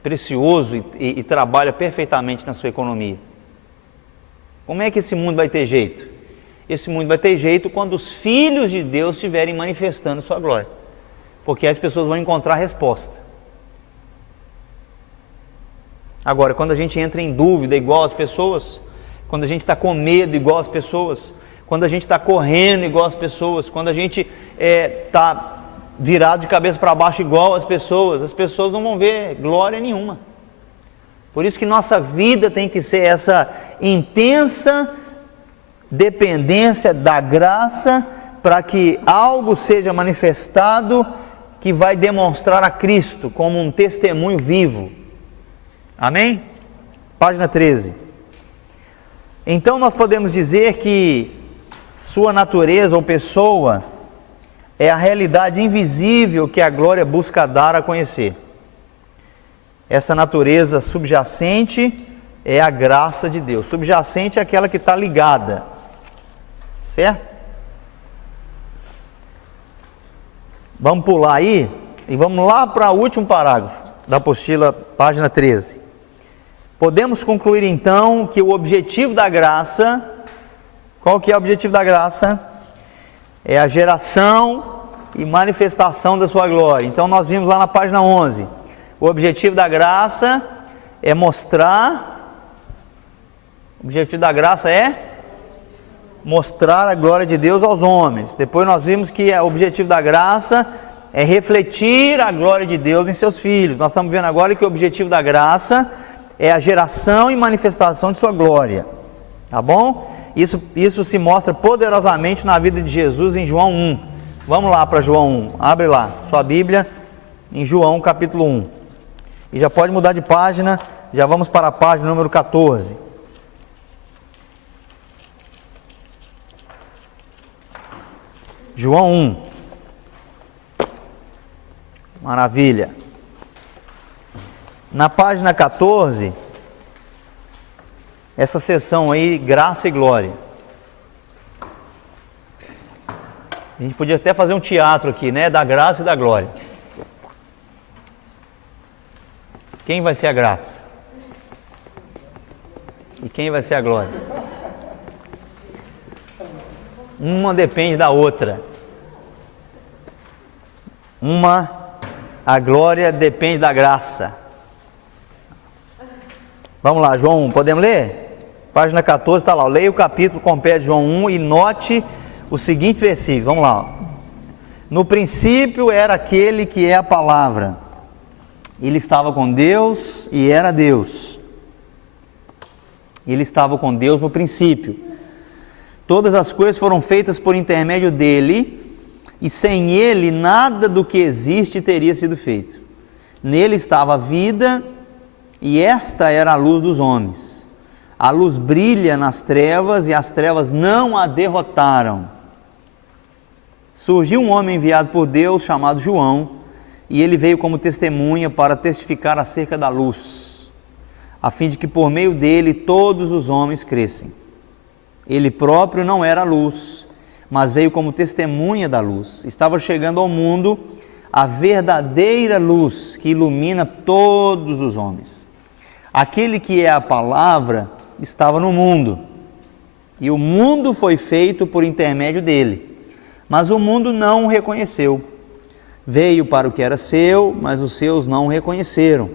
precioso e trabalha perfeitamente na sua economia. Como é que esse mundo vai ter jeito? Esse mundo vai ter jeito quando os filhos de Deus estiverem manifestando sua glória, porque as pessoas vão encontrar resposta. Agora, quando a gente entra em dúvida igual as pessoas, quando a gente está com medo igual as pessoas, quando a gente está correndo igual as pessoas, quando a gente está virado de cabeça para baixo igual as pessoas não vão ver glória nenhuma. Por isso que nossa vida tem que ser essa intensa dependência da graça, para que algo seja manifestado que vai demonstrar a Cristo como um testemunho vivo. Amém? Página 13. Então nós podemos dizer que sua natureza ou pessoa é a realidade invisível que a glória busca dar a conhecer. Essa natureza subjacente é a graça de Deus. Subjacente é aquela que está ligada, certo? Vamos pular aí e vamos lá para o último parágrafo da apostila, página 13. Podemos concluir então que o objetivo da graça, qual que é o objetivo da graça? É a geração e manifestação da sua glória. Então nós vimos lá na página 11, o objetivo da graça é mostrar, o objetivo da graça é mostrar a glória de Deus aos homens. Depois nós vimos que o objetivo da graça é refletir a glória de Deus em seus filhos. Nós estamos vendo agora que o objetivo da graça é a geração e manifestação de sua glória. Tá bom? Isso se mostra poderosamente na vida de Jesus em João 1. Vamos lá para João 1. Abre lá sua Bíblia em João capítulo 1. E já pode mudar de página, já vamos para a página número 14. João 1. Maravilha. Na página 14, essa seção aí, graça e glória. A gente podia até fazer um teatro aqui, né? Da graça e da glória. Quem vai ser a graça? E quem vai ser a glória? Uma depende da outra. A glória depende da graça. Vamos lá, João 1, podemos ler? Página 14 está lá, leia o capítulo completo de João 1 e note o seguinte versículo, vamos lá. No princípio era aquele que é a palavra, ele estava com Deus e era Deus. Ele estava com Deus no princípio. Todas as coisas foram feitas por intermédio dele, e sem ele nada do que existe teria sido feito. Nele estava a vida, e esta era a luz dos homens. A luz brilha nas trevas, e as trevas não a derrotaram. Surgiu um homem enviado por Deus, chamado João, e ele veio como testemunha para testificar acerca da luz, a fim de que por meio dele todos os homens crescem. Ele próprio não era a luz, mas veio como testemunha da luz. Estava chegando ao mundo a verdadeira luz que ilumina todos os homens. Aquele que é a palavra estava no mundo, e o mundo foi feito por intermédio dele, mas o mundo não o reconheceu. Veio para o que era seu, mas os seus não o reconheceram.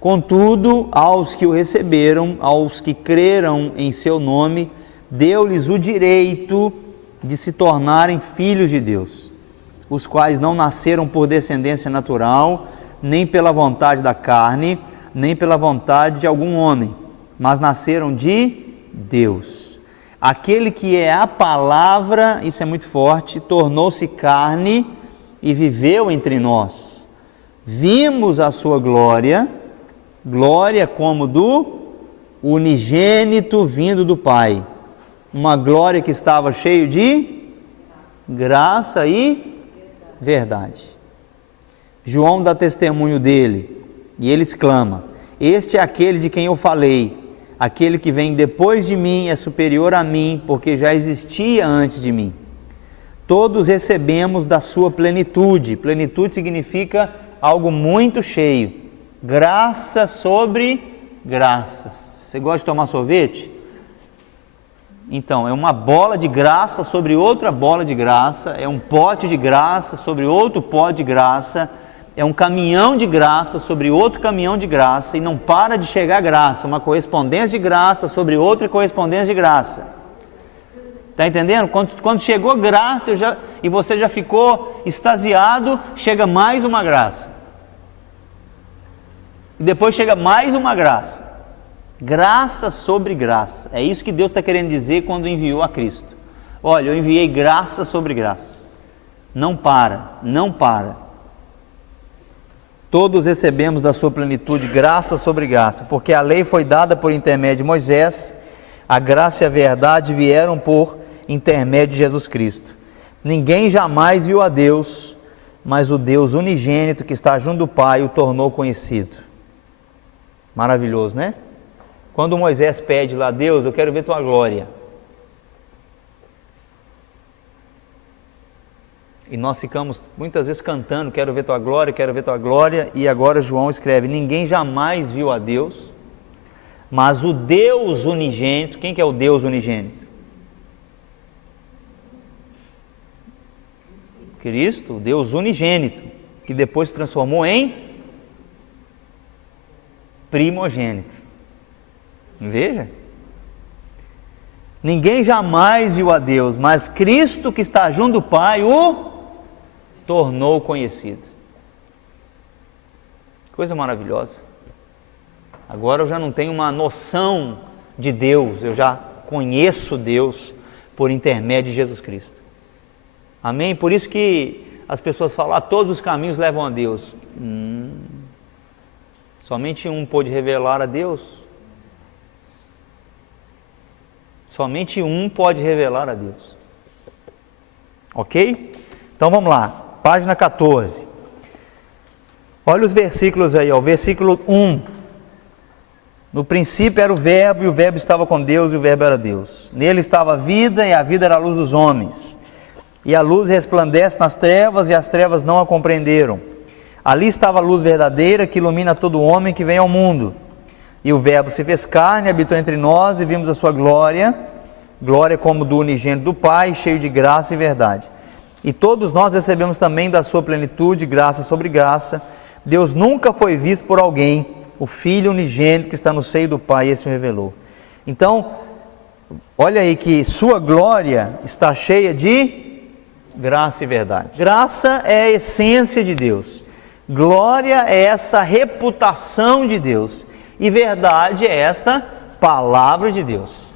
Contudo, aos que o receberam, aos que creram em seu nome, deu-lhes o direito de se tornarem filhos de Deus, os quais não nasceram por descendência natural, nem pela vontade da carne, nem pela vontade de algum homem, mas nasceram de Deus. Aquele que é a palavra, isso é muito forte, tornou-se carne e viveu entre nós. Vimos a sua glória, glória como do unigênito vindo do Pai. Uma glória que estava cheia de graça e verdade. João dá testemunho dele e ele exclama: este é aquele de quem eu falei, aquele que vem depois de mim é superior a mim, porque já existia antes de mim. Todos recebemos da sua plenitude. Plenitude significa algo muito cheio, graça sobre graças. Você gosta de tomar sorvete? Então, é uma bola de graça sobre outra bola de graça, é um pote de graça sobre outro pote de graça, é um caminhão de graça sobre outro caminhão de graça, e não para de chegar graça, uma correspondência de graça sobre outra correspondência de graça. Está entendendo? Quando chegou graça e você já ficou extasiado, chega mais uma graça. E depois chega mais uma graça. Graça sobre graça. É isso que Deus está querendo dizer quando enviou a Cristo. Olha, eu enviei graça sobre graça. Não para, não para. Todos recebemos da sua plenitude graça sobre graça, porque a lei foi dada por intermédio de Moisés, a graça e a verdade vieram por intermédio de Jesus Cristo. Ninguém jamais viu a Deus, mas o Deus unigênito que está junto do Pai o tornou conhecido. Maravilhoso, né? Quando Moisés pede lá: Deus, eu quero ver tua glória, E nós ficamos muitas vezes cantando, quero ver tua glória, quero ver tua glória. E agora João escreve, ninguém jamais viu a Deus, mas o Deus unigênito. Quem que é o Deus unigênito? Cristo, o Deus unigênito, que depois se transformou em primogênito. Veja. Ninguém jamais viu a Deus, mas Cristo que está junto do Pai o tornou conhecido. Coisa maravilhosa. Agora eu já não tenho uma noção de Deus, eu já conheço Deus por intermédio de Jesus Cristo. Amém? Por isso que as pessoas falam, todos os caminhos levam a Deus. Somente um pôde revelar a Deus. Somente um pode revelar a Deus. Ok? Então vamos lá, página 14. Olha os versículos aí, ó. Versículo 1. No princípio era o verbo, e o verbo estava com Deus, e o verbo era Deus. Nele estava a vida, e a vida era a luz dos homens. E a luz resplandece nas trevas, e as trevas não a compreenderam. Ali estava a luz verdadeira, que ilumina todo homem que vem ao mundo. E o verbo se fez carne, habitou entre nós, e vimos a sua glória, glória como do unigênito do Pai, cheio de graça e verdade. E todos nós recebemos também da sua plenitude, graça sobre graça. Deus nunca foi visto por alguém, o Filho unigênito que está no seio do Pai, esse o revelou. Então, olha aí que sua glória está cheia de graça e verdade. Graça é a essência de Deus. Glória é essa reputação de Deus. E verdade é esta palavra de Deus.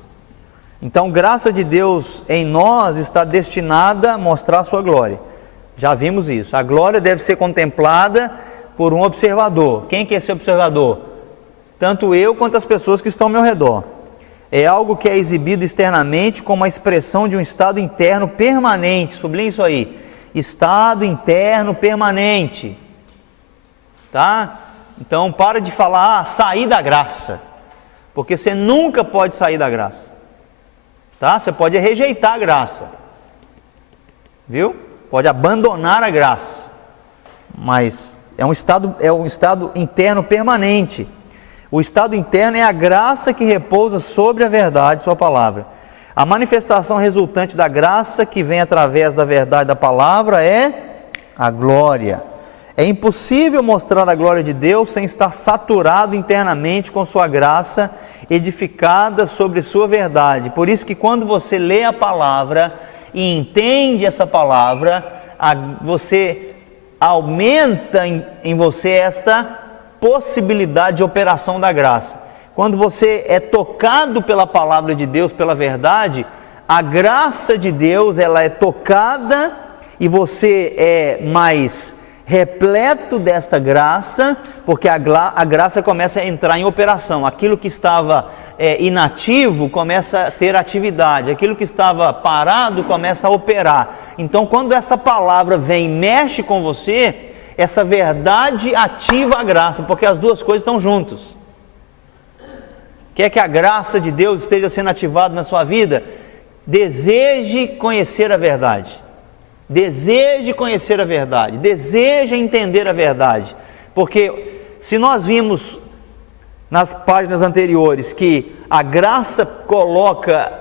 Então, graça de Deus em nós está destinada a mostrar a sua glória. Já vimos isso. A glória deve ser contemplada por um observador. Quem que é esse observador? Tanto eu quanto as pessoas que estão ao meu redor. É algo que é exibido externamente como a expressão de um estado interno permanente. Sublinhe isso aí. Estado interno permanente. Tá? Então, para de falar, sair da graça. Porque você nunca pode sair da graça. Tá? Você pode rejeitar a graça. Viu? Pode abandonar a graça. Mas é um estado interno permanente. O estado interno é a graça que repousa sobre a verdade, sua palavra. A manifestação resultante da graça que vem através da verdade da palavra é a glória. É impossível mostrar a glória de Deus sem estar saturado internamente com sua graça, edificada sobre sua verdade. Por isso que quando você lê a palavra e entende essa palavra, você aumenta em você esta possibilidade de operação da graça. Quando você é tocado pela palavra de Deus, pela verdade, a graça de Deus ela é tocada e você é mais repleto desta graça, porque a graça começa a entrar em operação. Aquilo que estava inativo começa a ter atividade, aquilo que estava parado começa a operar. Então, quando essa palavra vem e mexe com você, essa verdade ativa a graça, porque as duas coisas estão juntas. Quer que a graça de Deus esteja sendo ativada na sua vida? Deseje conhecer a verdade. Deseje conhecer a verdade, deseje entender a verdade, porque se nós vimos nas páginas anteriores que a graça coloca,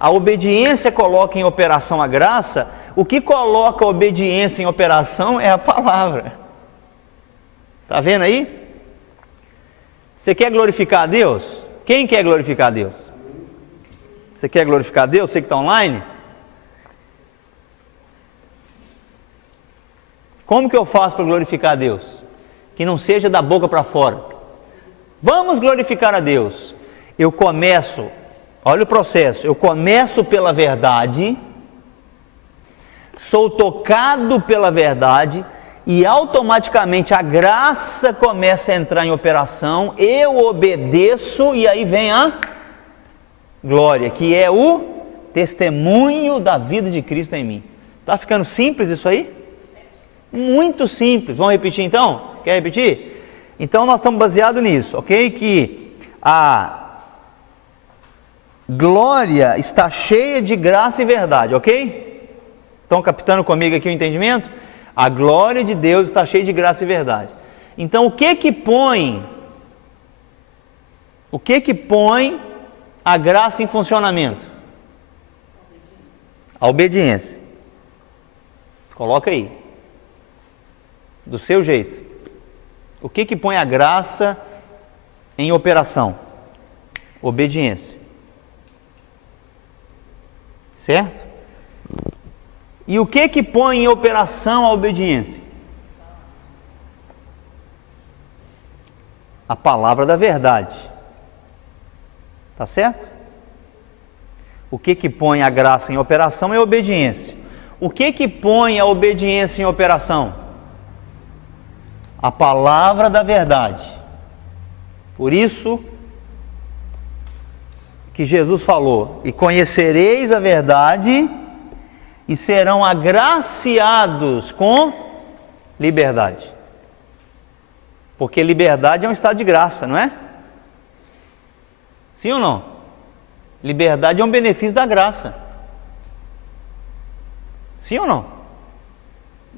a obediência coloca em operação a graça, o que coloca a obediência em operação é a palavra. Está vendo aí? Você quer glorificar a Deus? Quem quer glorificar a Deus? Você quer glorificar a Deus? Você que está online? Como que eu faço para glorificar a Deus? Que não seja da boca para fora. Vamos glorificar a Deus. Eu começo, olha o processo, eu começo pela verdade, sou tocado pela verdade e automaticamente a graça começa a entrar em operação, eu obedeço e aí vem a glória, que é o testemunho da vida de Cristo em mim. Está ficando simples isso aí? Muito simples. Vamos repetir então? Quer repetir? Então nós estamos baseados nisso, ok? Que a glória está cheia de graça e verdade, ok? Estão captando comigo aqui o entendimento? A glória de Deus está cheia de graça e verdade. Então, o que que põe a graça em funcionamento? A obediência. Coloca aí. Do seu jeito. O que que põe a graça em operação? Obediência. Certo? E o que que põe em operação a obediência? A palavra da verdade. Tá certo? O que que põe a graça em operação é a obediência. O que que põe a obediência em operação? A palavra da verdade. Por isso que Jesus falou: e conhecereis a verdade e serão agraciados com liberdade. Porque liberdade é um estado de graça, não é? Sim ou não? Liberdade é um benefício da graça. Sim ou não?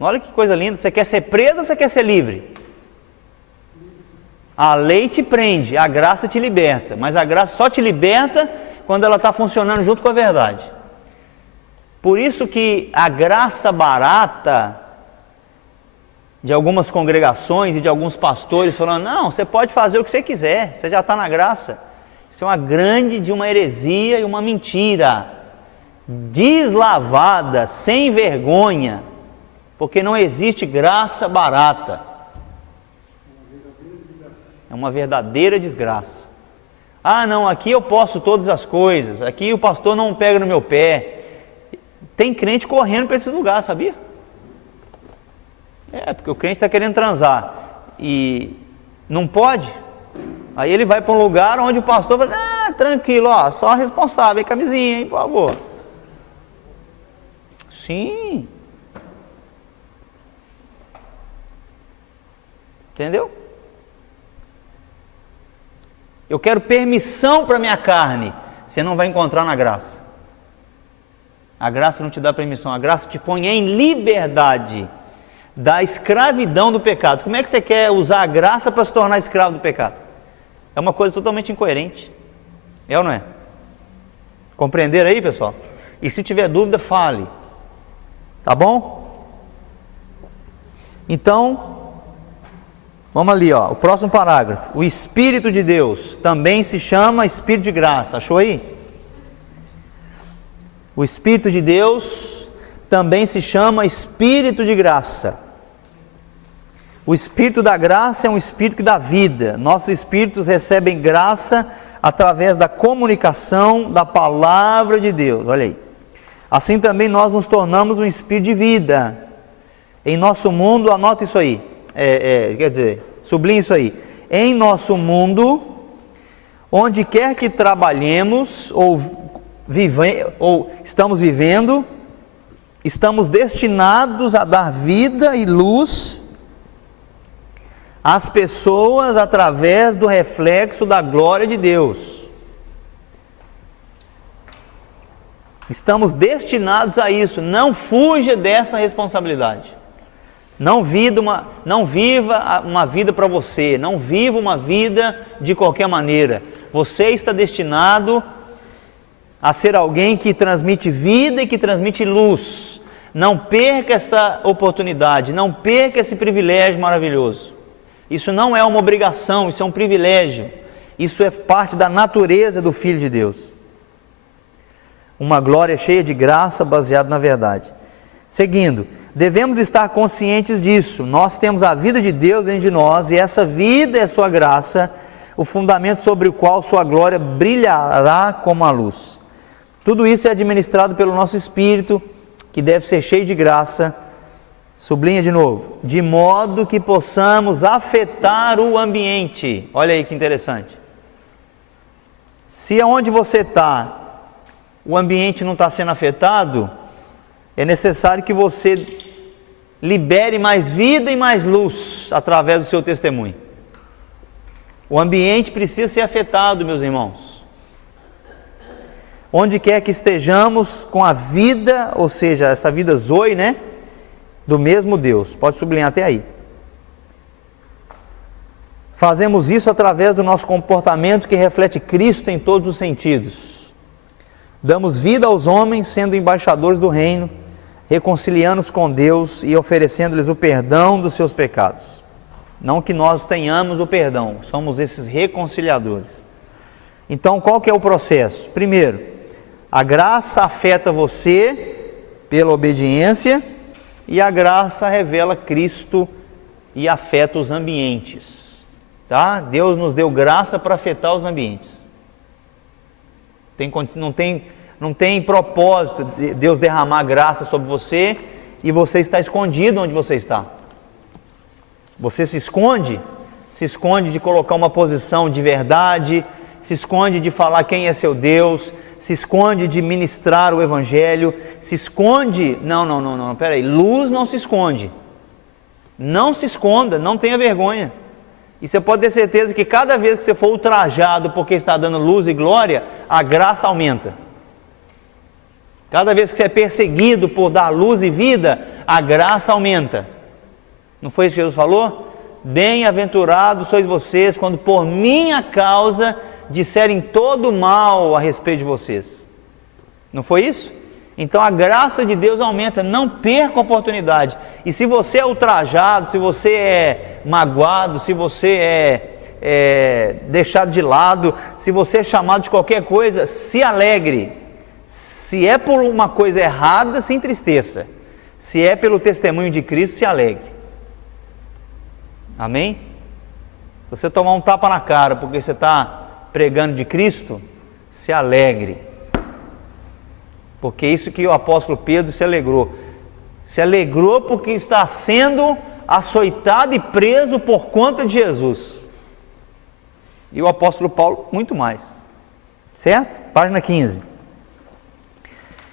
Olha que coisa linda. Você quer ser preso ou você quer ser livre? A lei te prende, a graça te liberta. Mas a graça só te liberta quando ela está funcionando junto com a verdade. Por isso que a graça barata de algumas congregações e de alguns pastores falando: não, você pode fazer o que você quiser, você já está na graça. Isso é uma grande de uma heresia e uma mentira deslavada, sem vergonha, porque não existe graça barata. É uma verdadeira desgraça. Ah, não, aqui eu posso todas as coisas, aqui o pastor não pega no meu pé. Tem crente correndo para esse lugar, sabia? Porque o crente está querendo transar e não pode. Aí ele vai para um lugar onde o pastor fala: tranquilo, ó, só responsável, hein, camisinha, hein, por favor. Sim. Entendeu? Eu quero permissão para minha carne. Você não vai encontrar na graça. A graça não te dá permissão, a graça te põe em liberdade da escravidão do pecado. Como é que você quer usar a graça para se tornar escravo do pecado? É uma coisa totalmente incoerente. É ou não é? Compreenderam aí, pessoal? E se tiver dúvida, fale. Tá bom? Então, vamos ali, ó, o próximo parágrafo. O Espírito de Deus também se chama Espírito de graça. Achou aí? O Espírito de Deus também se chama Espírito de graça. O Espírito da graça é um Espírito que dá vida. Nossos espíritos recebem graça através da comunicação da palavra de Deus. Olha aí. Assim também nós nos tornamos um Espírito de vida. Em nosso mundo, anota isso aí. Quer dizer, sublinhe isso aí. Em nosso mundo, onde quer que trabalhemos ou estamos vivendo, estamos destinados a dar vida e luz às pessoas através do reflexo da glória de Deus. Estamos destinados a isso. Não fuja dessa responsabilidade. Não viva uma vida para você. Não viva uma vida de qualquer maneira. Você está destinado a ser alguém que transmite vida e que transmite luz. Não perca essa oportunidade. Não perca esse privilégio maravilhoso. Isso não é uma obrigação, isso é um privilégio. Isso é parte da natureza do Filho de Deus. Uma glória cheia de graça, baseada na verdade. Seguindo, devemos estar conscientes disso. Nós temos a vida de Deus dentro de nós, e essa vida é sua graça, o fundamento sobre o qual sua glória brilhará como a luz. Tudo isso é administrado pelo nosso Espírito, que deve ser cheio de graça. Sublinha de novo: de modo que possamos afetar o ambiente. Olha aí que interessante. Se aonde você está, o ambiente não está sendo afetado, é necessário que você libere mais vida e mais luz através do seu testemunho. O ambiente precisa ser afetado, meus irmãos. onde quer que estejamos com a vida, ou seja, essa vida zoe, né? Do mesmo Deus. Pode sublinhar até aí. Fazemos isso através do nosso comportamento que reflete Cristo em todos os sentidos. Damos vida aos homens, sendo embaixadores do reino, reconciliando-os com Deus e oferecendo-lhes o perdão dos seus pecados. Não que nós tenhamos o perdão, somos esses reconciliadores. Então, qual que é o processo? Primeiro, a graça afeta você pela obediência e a graça revela Cristo e afeta os ambientes. Tá? Deus nos deu graça para afetar os ambientes. Não tem propósito de Deus derramar graça sobre você e você está escondido onde você está. Você se esconde de colocar uma posição de verdade, se esconde de falar quem é seu Deus, se esconde de ministrar o Evangelho, se esconde... Não, peraí, luz não se esconde. Não se esconda, não tenha vergonha. E você pode ter certeza que cada vez que você for ultrajado porque está dando luz e glória, a graça aumenta. Cada vez que você é perseguido por dar luz e vida, a graça aumenta. Não foi isso que Jesus falou? Bem-aventurados sois vocês quando por minha causa disserem todo mal a respeito de vocês. Não foi isso? Então a graça de Deus aumenta, não perca a oportunidade. E se você é ultrajado, se você é magoado, se você é deixado de lado, se você é chamado de qualquer coisa, se alegre. Se é por uma coisa errada, se entristeça. Se é pelo testemunho de Cristo, se alegre. Amém? Se você tomar um tapa na cara porque você está pregando de Cristo, se alegre. Porque isso que o apóstolo Pedro se alegrou. Se alegrou porque está sendo açoitado e preso por conta de Jesus. E o apóstolo Paulo, muito mais. Certo? Página 15.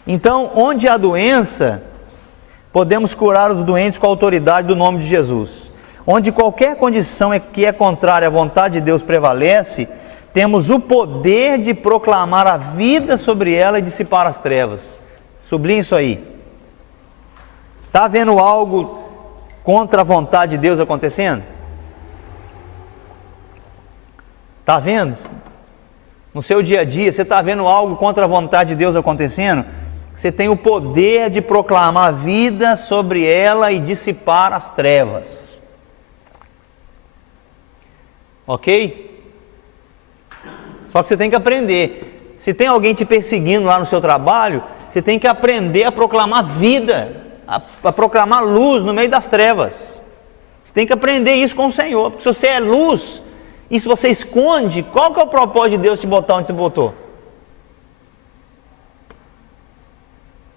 Então, onde há doença, podemos curar os doentes com a autoridade do nome de Jesus. Onde qualquer condição que é contrária à vontade de Deus prevalece, temos o poder de proclamar a vida sobre ela e dissipar as trevas. Sublinhe isso aí. Está vendo algo contra a vontade de Deus acontecendo? Está vendo? No seu dia a dia, você está vendo algo contra a vontade de Deus acontecendo? Você tem o poder de proclamar a vida sobre ela e dissipar as trevas. Ok? Só que você tem que aprender. Se tem alguém te perseguindo lá no seu trabalho, você tem que aprender a proclamar vida, a proclamar luz no meio das trevas. Você tem que aprender isso com o Senhor, porque se você é luz, e se você esconde, qual que é o propósito de Deus te botar onde você botou?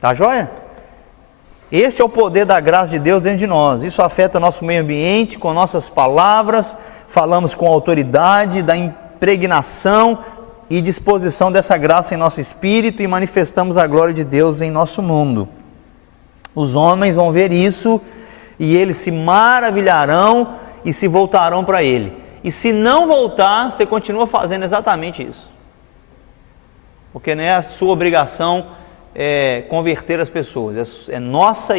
Tá joia? Esse é o poder da graça de Deus dentro de nós. Isso afeta nosso meio ambiente, com nossas palavras, falamos com autoridade, da impregnação e disposição dessa graça em nosso espírito e manifestamos a glória de Deus em nosso mundo. Os homens vão ver isso e eles se maravilharão e se voltarão para Ele. E se não voltar, você continua fazendo exatamente isso. Porque não é a sua obrigação converter as pessoas. É nossa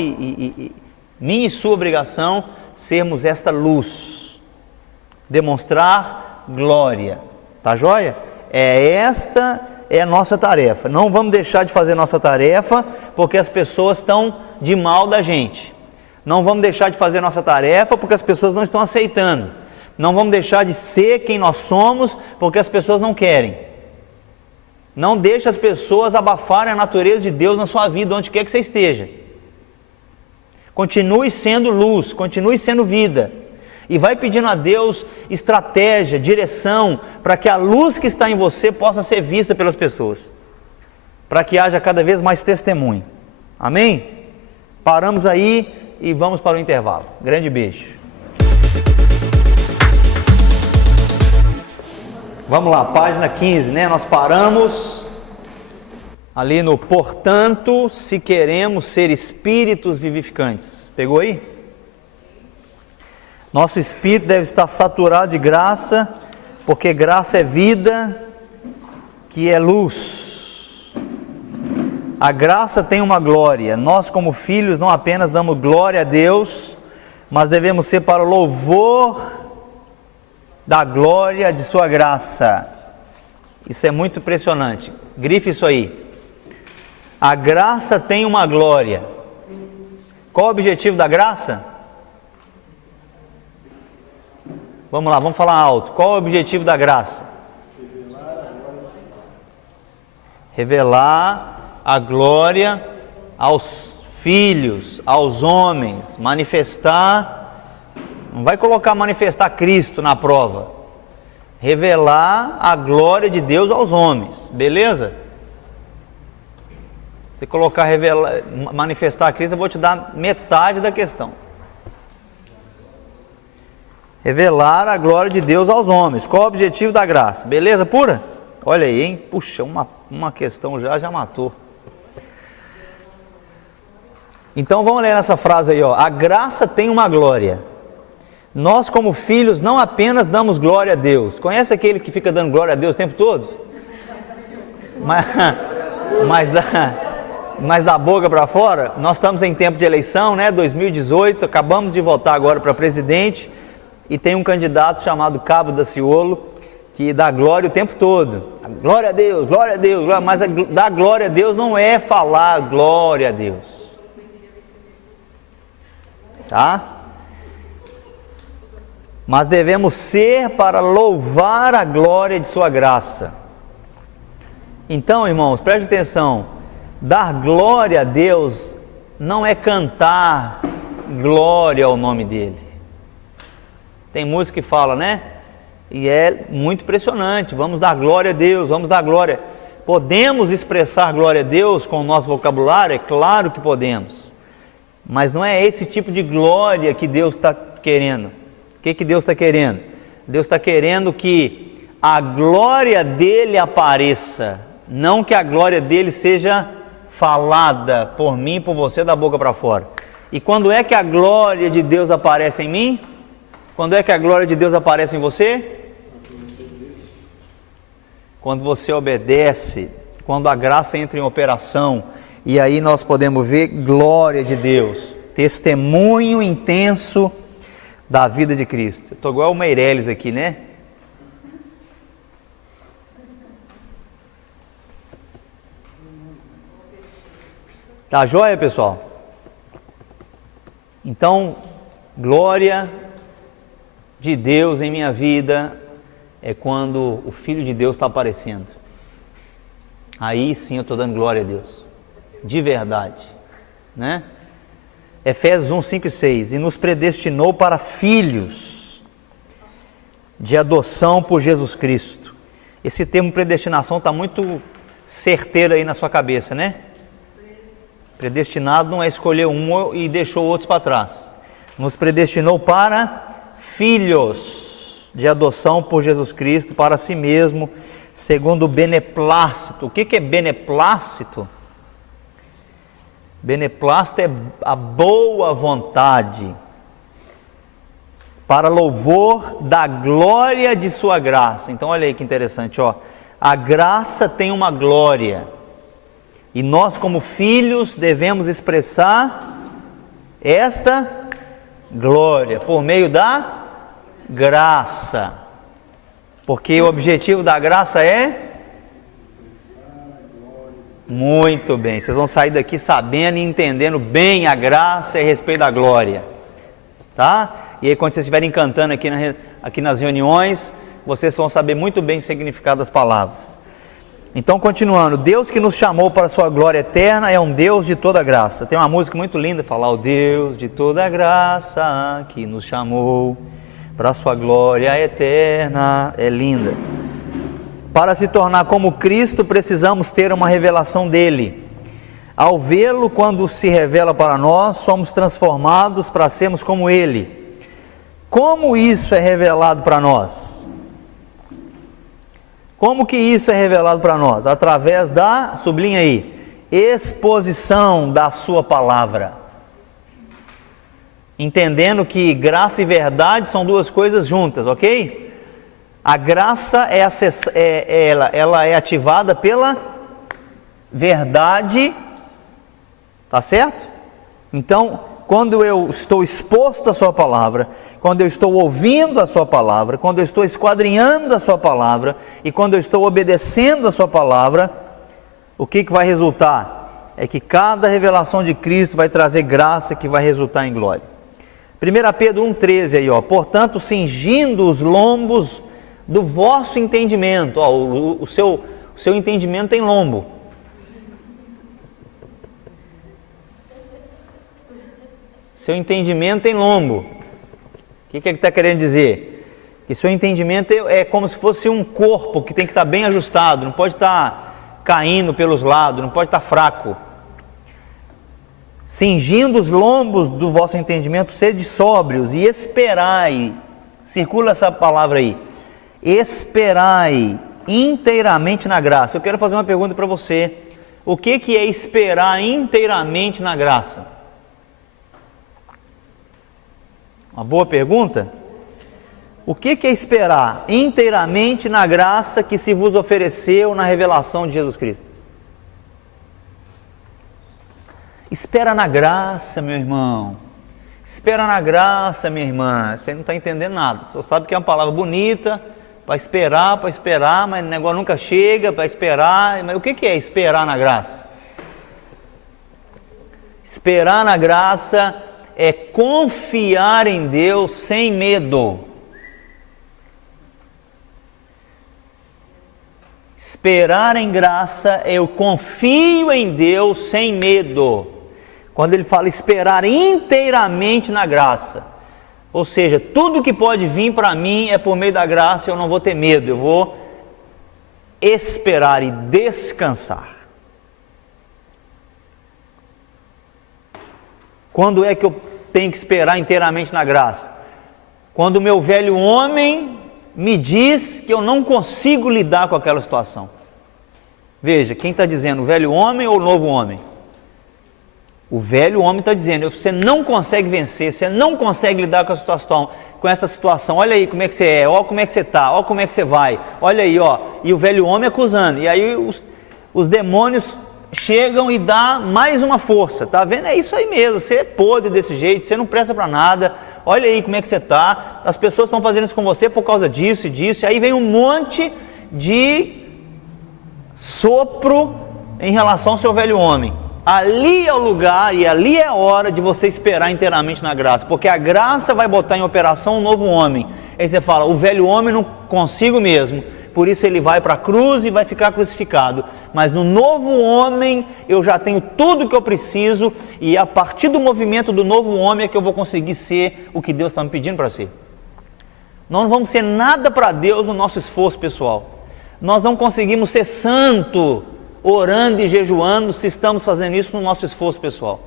minha e sua obrigação sermos esta luz. Demonstrar glória. Tá joia? Esta é a nossa tarefa. Não vamos deixar de fazer nossa tarefa porque as pessoas estão de mal da gente. Não vamos deixar de fazer nossa tarefa porque as pessoas não estão aceitando. Não vamos deixar de ser quem nós somos porque as pessoas não querem. Não deixe as pessoas abafarem a natureza de Deus na sua vida, onde quer que você esteja. Continue sendo luz, continue sendo vida. E vai pedindo a Deus estratégia, direção, para que a luz que está em você possa ser vista pelas pessoas. Para que haja cada vez mais testemunho. Amém? Paramos aí e vamos para o intervalo. Grande beijo. Vamos lá, página 15, né? Nós paramos ali no portanto, se queremos ser espíritos vivificantes. Pegou aí? Nosso espírito deve estar saturado de graça, porque graça é vida, que é luz. A graça tem uma glória. Nós, como filhos, não apenas damos glória a Deus, mas devemos ser para o louvor da glória de sua graça. Isso é muito impressionante. Grife isso aí. A graça tem uma glória. Qual o objetivo da graça? Vamos lá, vamos falar alto. Qual o objetivo da graça? Revelar a glória aos filhos, aos homens, manifestar, não vai colocar manifestar Cristo na prova, revelar a glória de Deus aos homens, beleza? Se colocar revelar, manifestar Cristo, eu vou te dar metade da questão. Revelar a glória de Deus aos homens. Qual o objetivo da graça? Beleza pura? Olha aí, hein? Puxa, uma questão já matou. Então vamos ler nessa frase aí, ó. A graça tem uma glória. Nós, como filhos, não apenas damos glória a Deus. Conhece aquele que fica dando glória a Deus o tempo todo? Mas da boca para fora. Nós estamos em tempo de eleição, né? 2018, acabamos de votar agora para presidente. E tem um candidato chamado Cabo Daciolo, que dá glória o tempo todo. Glória a Deus, glória a Deus, mas dar glória a Deus não é falar glória a Deus. Tá? Mas devemos ser para louvar a glória de sua graça. Então, irmãos, preste atenção. Dar glória a Deus não é cantar glória ao nome dele. Tem música que fala, né? E é muito impressionante. Vamos dar glória a Deus, vamos dar glória. Podemos expressar glória a Deus com o nosso vocabulário? É claro que podemos. Mas não é esse tipo de glória que Deus está querendo. O que Deus está querendo? Deus está querendo que a glória dele apareça, não que a glória dele seja falada por mim, por você, da boca para fora. E quando é que a glória de Deus aparece em mim? Quando é que a glória de Deus aparece em você? Quando você obedece, quando a graça entra em operação, e aí nós podemos ver glória de Deus, testemunho intenso da vida de Cristo. Estou igual o Meirelles aqui, né? Tá joia, pessoal? Então, glória de Deus em minha vida é quando o Filho de Deus está aparecendo. Aí sim eu estou dando glória a Deus, de verdade, né? Efésios 1, 5 e 6, e nos predestinou para filhos de adoção por Jesus Cristo. Esse termo predestinação está muito certeiro aí na sua cabeça, né? Predestinado não é escolher um e deixou outros para trás. Nos predestinou para filhos de adoção por Jesus Cristo para si mesmo, segundo o beneplácito. O que é beneplácito? Beneplácito é a boa vontade, para louvor da glória de sua graça. Então olha aí que interessante, ó. A graça tem uma glória, e nós como filhos devemos expressar esta glória por meio da graça, porque o objetivo da graça é... Muito bem, vocês vão sair daqui sabendo e entendendo bem a graça e a respeito da glória, tá? E aí quando vocês estiverem cantando aqui nas reuniões, vocês vão saber muito bem o significado das palavras. Então, continuando, Deus que nos chamou para a sua glória eterna é um Deus de toda graça. Tem uma música muito linda, falar o Deus de toda graça que nos chamou para a sua glória eterna, é linda. Para se tornar como Cristo, precisamos ter uma revelação dele. Ao vê-lo, quando se revela para nós, somos transformados para sermos como ele. Como isso é revelado para nós? Como que isso é revelado para nós? Através da, sublinha aí, exposição da sua palavra. Entendendo que graça e verdade são duas coisas juntas, ok? A graça ela é ativada pela verdade Tá certo? Então, quando eu estou exposto à sua palavra, quando eu estou ouvindo a sua palavra, quando eu estou esquadrinhando a sua palavra e quando eu estou obedecendo a sua palavra, o que vai resultar? É que cada revelação de Cristo vai trazer graça que vai resultar em glória. 1 Pedro 1,13 aí, ó, portanto, cingindo os lombos do vosso entendimento, ó, o seu entendimento tem lombo. Seu entendimento tem lombo. O que ele está querendo dizer? Que seu entendimento é como se fosse um corpo que tem que estar bem ajustado, não pode estar caindo pelos lados, não pode estar fraco. Cingindo os lombos do vosso entendimento, sede sóbrios e esperai, circula essa palavra aí, esperai inteiramente na graça. Eu quero fazer uma pergunta para você: o que é esperar inteiramente na graça? Uma boa pergunta. O que é esperar inteiramente na graça que se vos ofereceu na revelação de Jesus Cristo? Espera na graça, meu irmão. Espera na graça, minha irmã. Você não está entendendo nada. Você sabe que é uma palavra bonita, para esperar, mas o negócio nunca chega, para esperar. Mas o que é esperar na graça? Esperar na graça é confiar em Deus sem medo. Esperar em graça é eu confio em Deus sem medo. Quando ele fala esperar inteiramente na graça, ou seja, tudo que pode vir para mim é por meio da graça, eu não vou ter medo, eu vou esperar e descansar. Quando é que eu tenho que esperar inteiramente na graça? Quando o meu velho homem me diz que eu não consigo lidar com aquela situação. Veja, quem está dizendo, o velho homem ou o novo homem? O velho homem está dizendo, você não consegue vencer, você não consegue lidar com essa situação, olha aí como é que você é, olha como é que você está, olha como é que você vai, olha aí, ó. E o velho homem acusando, e aí os demônios chegam e dá mais uma força, tá vendo? É isso aí mesmo, você é podre desse jeito, você não presta para nada, olha aí como é que você está, as pessoas estão fazendo isso com você por causa disso e disso, e aí vem um monte de sopro em relação ao seu velho homem. Ali é o lugar e ali é a hora de você esperar inteiramente na graça, porque a graça vai botar em operação um novo homem. Aí você fala, o velho homem não consigo mesmo, por isso ele vai para a cruz e vai ficar crucificado, mas no novo homem eu já tenho tudo que eu preciso, e a partir do movimento do novo homem é que eu vou conseguir ser o que Deus está me pedindo para ser. Nós não vamos ser nada para Deus no nosso esforço pessoal, nós não conseguimos ser santo orando e jejuando se estamos fazendo isso no nosso esforço pessoal.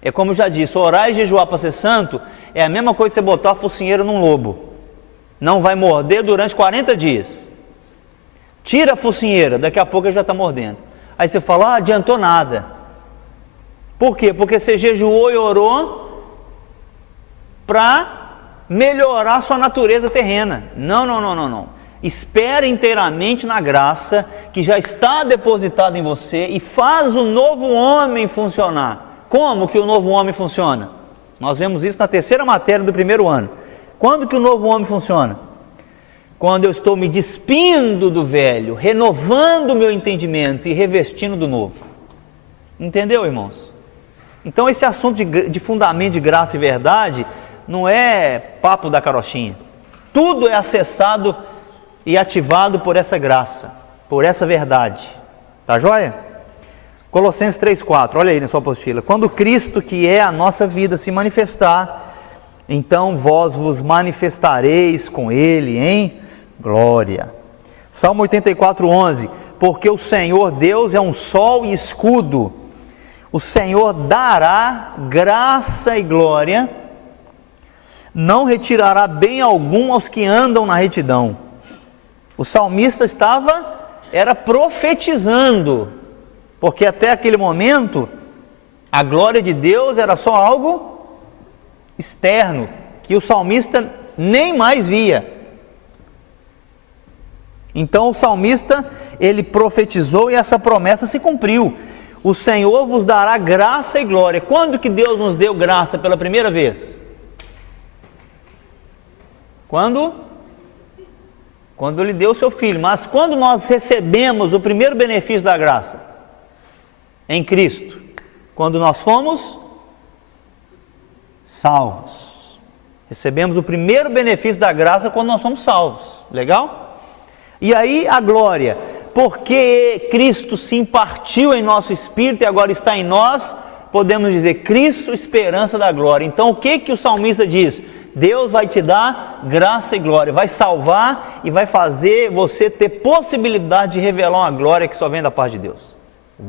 É como eu já disse, orar e jejuar para ser santo é a mesma coisa que você botar a focinheira num lobo. Não vai morder durante 40 dias. Tira a focinheira, daqui a pouco ele já está mordendo. Aí você fala, adiantou nada. Por quê? Porque você jejuou e orou para melhorar a sua natureza terrena. Não. Espera inteiramente na graça que já está depositada em você e faz o novo homem funcionar. Como que o novo homem funciona? Nós vemos isso na terceira matéria do primeiro ano. Quando que o novo homem funciona? Quando eu estou me despindo do velho, renovando o meu entendimento e revestindo do novo. Entendeu, irmãos? Então esse assunto de fundamento de graça e verdade não é papo da carochinha. Tudo é acessado e ativado por essa graça, por essa verdade. Tá joia? Colossenses 3,4, olha aí na sua apostila. Quando Cristo, que é a nossa vida, se manifestar, então vós vos manifestareis com Ele em glória. Salmo 84:11, porque o Senhor Deus é um sol e escudo, o Senhor dará graça e glória, não retirará bem algum aos que andam na retidão. O salmista era profetizando, porque até aquele momento, a glória de Deus era só algo externo, que o salmista nem mais via. Então o salmista, ele profetizou e essa promessa se cumpriu. o Senhor vos dará graça e glória. Quando que Deus nos deu graça pela primeira vez? Quando Ele deu o seu Filho. Mas quando nós recebemos o primeiro benefício da graça? Em Cristo. Quando nós fomos salvos. Recebemos o primeiro benefício da graça quando nós somos salvos. Legal? E aí a glória. Porque Cristo se impartiu em nosso espírito e agora está em nós, podemos dizer Cristo, esperança da glória. Então o que o salmista diz? Deus vai te dar graça e glória, vai salvar e vai fazer você ter possibilidade de revelar uma glória que só vem da parte de Deus.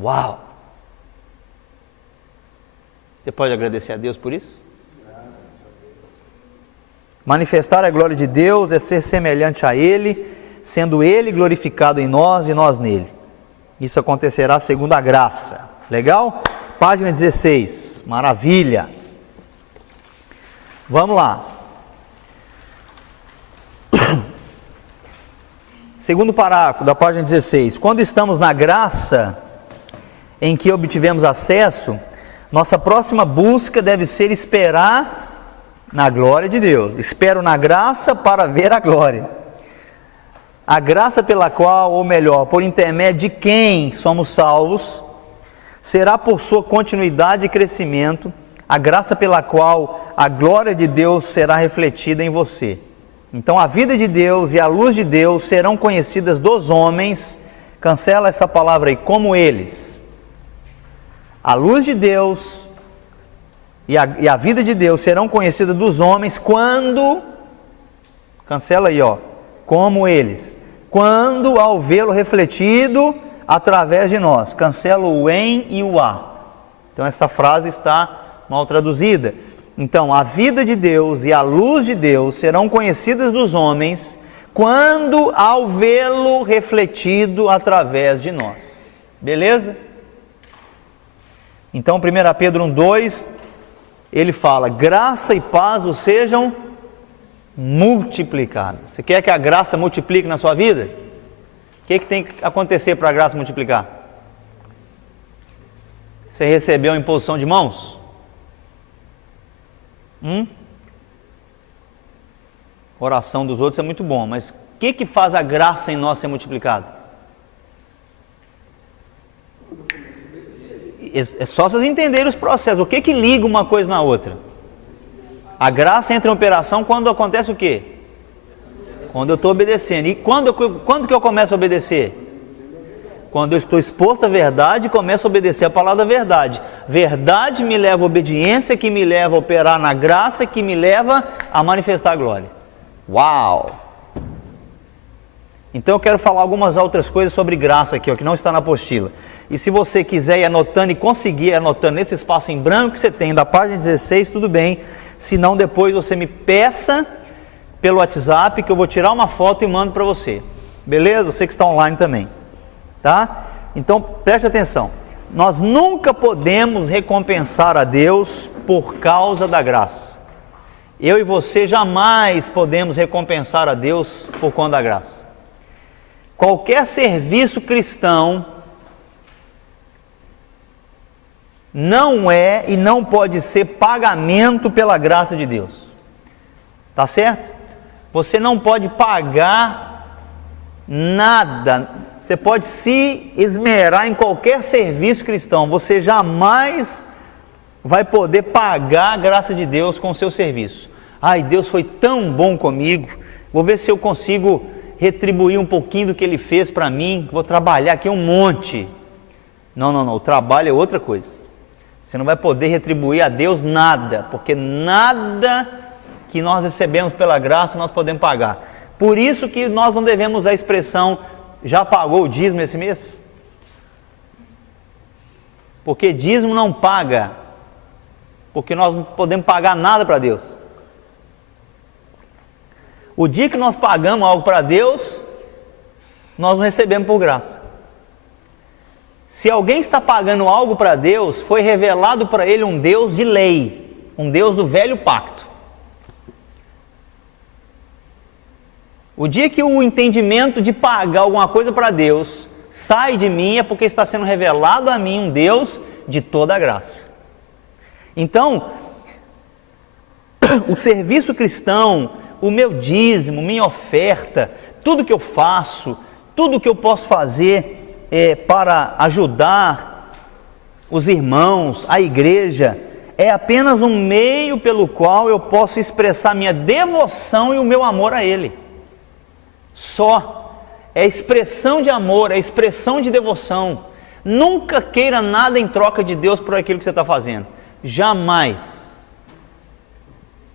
Uau! Você pode agradecer a Deus por isso? Manifestar a glória de Deus é ser semelhante a Ele, sendo Ele glorificado em nós e nós nele. Isso acontecerá segundo a graça. Legal? Página 16. Maravilha! Vamos lá. Segundo parágrafo da página 16. Quando estamos na graça em que obtivemos acesso, nossa próxima busca deve ser esperar na glória de Deus. Espero na graça para ver a glória. A graça pela qual, ou melhor, por intermédio de quem somos salvos, será por sua continuidade e crescimento, a graça pela qual a glória de Deus será refletida em você. Então a vida de Deus e a luz de Deus serão conhecidas dos homens, cancela essa palavra aí, como eles. A luz de Deus e a vida de Deus serão conhecidas dos homens quando, cancela aí ó, como eles, quando ao vê-lo refletido através de nós, cancela o em e o a. Então essa frase está mal traduzida. Então, a vida de Deus e a luz de Deus serão conhecidas dos homens quando ao vê-lo refletido através de nós. Beleza? Então, 1 Pedro 1,2, ele fala, graça e paz vos sejam multiplicadas. Você quer que a graça multiplique na sua vida? O que tem que acontecer para a graça multiplicar? Você recebeu a imposição de mãos? Oração dos outros é muito bom, mas o que faz a graça em nós ser multiplicada? É só vocês entenderem os processos. O que liga uma coisa na outra? A graça entra em operação quando acontece o quê? Quando eu estou obedecendo. E quando que eu começo a obedecer? Quando eu estou exposto à verdade e começo a obedecer a palavra da verdade. Verdade me leva à obediência, que me leva a operar na graça, que me leva a manifestar a glória. Uau! Então eu quero falar algumas outras coisas sobre graça aqui, ó, que não está na apostila. E se você quiser ir anotando e conseguir ir anotando nesse espaço em branco que você tem da página 16, tudo bem. Se não, depois você me peça pelo WhatsApp que eu vou tirar uma foto e mando para você. Beleza? Você que está online também. Tá? Então preste atenção, nós nunca podemos recompensar a Deus por causa da graça. Eu e você jamais podemos recompensar a Deus por conta da graça. Qualquer serviço cristão não é e não pode ser pagamento pela graça de Deus. Tá certo? Você não pode pagar nada. Você pode se esmerar em qualquer serviço cristão, você jamais vai poder pagar a graça de Deus com o seu serviço. Ai, Deus foi tão bom comigo, vou ver se eu consigo retribuir um pouquinho do que Ele fez para mim, vou trabalhar aqui um monte. Não, o trabalho é outra coisa. Você não vai poder retribuir a Deus nada, porque nada que nós recebemos pela graça nós podemos pagar. Por isso que nós não devemos usar a expressão já pagou o dízimo esse mês? Porque dízimo não paga, porque nós não podemos pagar nada para Deus. O dia que nós pagamos algo para Deus, nós não recebemos por graça. Se alguém está pagando algo para Deus, foi revelado para ele um Deus de lei, um Deus do velho pacto. O dia que o entendimento de pagar alguma coisa para Deus sai de mim, é porque está sendo revelado a mim um Deus de toda a graça. Então, o serviço cristão, o meu dízimo, minha oferta, tudo que eu faço, tudo que eu posso fazer para ajudar os irmãos, a igreja, é apenas um meio pelo qual eu posso expressar minha devoção e o meu amor a Ele. Só. É expressão de amor, é expressão de devoção. Nunca queira nada em troca de Deus por aquilo que você está fazendo. Jamais.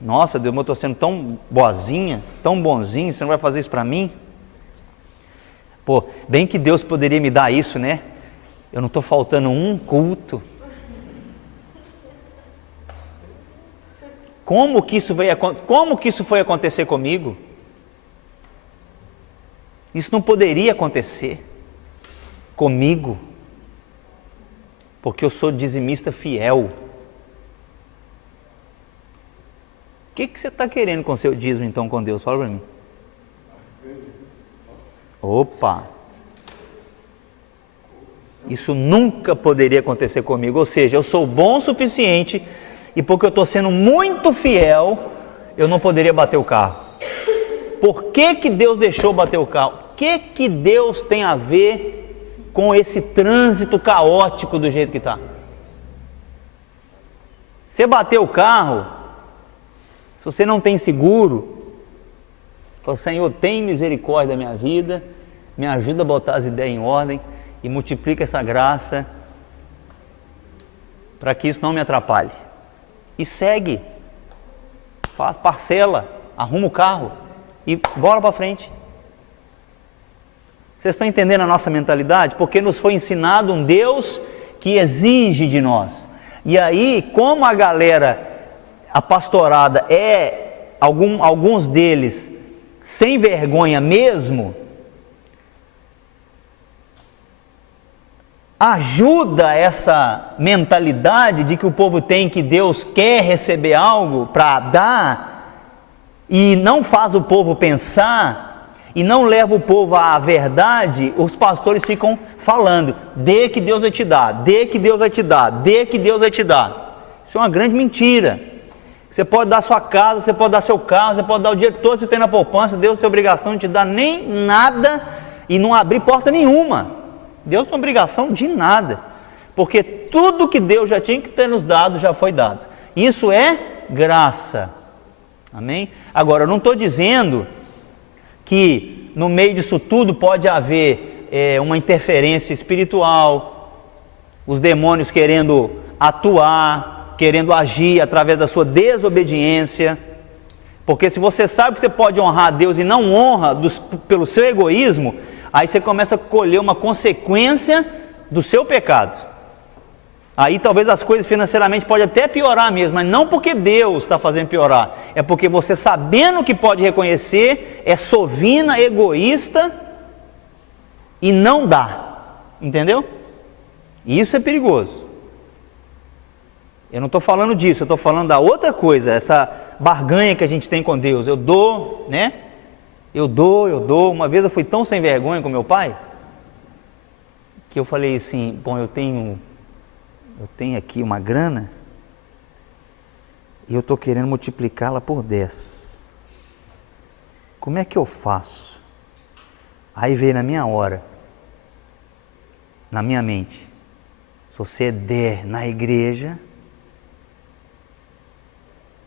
Nossa, Deus, eu estou sendo tão boazinha, tão bonzinho, você não vai fazer isso para mim? Pô, bem que Deus poderia me dar isso, né? Eu não estou faltando um culto. Como que isso foi acontecer comigo? Isso não poderia acontecer comigo, porque eu sou dizimista fiel. O que você está querendo com o seu dízimo então com Deus? Fala para mim. Opa! Isso nunca poderia acontecer comigo, ou seja, eu sou bom o suficiente e porque eu estou sendo muito fiel, eu não poderia bater o carro. Por que Deus deixou bater o carro? O que Deus tem a ver com esse trânsito caótico do jeito que está? Você bateu o carro, se você não tem seguro, fala, Senhor, tem misericórdia da minha vida, me ajuda a botar as ideias em ordem e multiplica essa graça para que isso não me atrapalhe. E segue, faz, parcela, arruma o carro e bora para frente. Vocês estão entendendo a nossa mentalidade? Porque nos foi ensinado um Deus que exige de nós. E aí, como a galera, a pastorada alguns deles sem vergonha mesmo, ajuda essa mentalidade de que o povo tem, que Deus quer receber algo para dar, e não faz o povo pensar, e não leva o povo à verdade. Os pastores ficam falando, dê que Deus vai te dar, dê que Deus vai te dar, dê que Deus vai te dar. Isso é uma grande mentira. Você pode dar sua casa, você pode dar seu carro, você pode dar o dinheiro todo que você tem na poupança, Deus tem obrigação de te dar nem nada e não abrir porta nenhuma. Deus não tem obrigação de nada, porque tudo que Deus já tinha que ter nos dado, já foi dado. Isso é graça, amém? Agora, eu não estou dizendo que no meio disso tudo pode haver uma interferência espiritual, os demônios querendo atuar, querendo agir através da sua desobediência, porque se você sabe que você pode honrar a Deus e não honra pelo seu egoísmo, aí você começa a colher uma consequência do seu pecado. Aí talvez as coisas financeiramente podem até piorar mesmo, mas não porque Deus está fazendo piorar, é porque você, sabendo que pode reconhecer, é sovina, egoísta e não dá, entendeu? E isso é perigoso. Eu não estou falando disso, eu estou falando da outra coisa, essa barganha que a gente tem com Deus. Eu dou, né? Eu dou. Uma vez eu fui tão sem vergonha com meu pai, que eu falei assim, bom, eu tenho aqui uma grana, e eu estou querendo multiplicá-la por 10. Como é que eu faço? Aí veio na minha hora, na minha mente, se você der na igreja,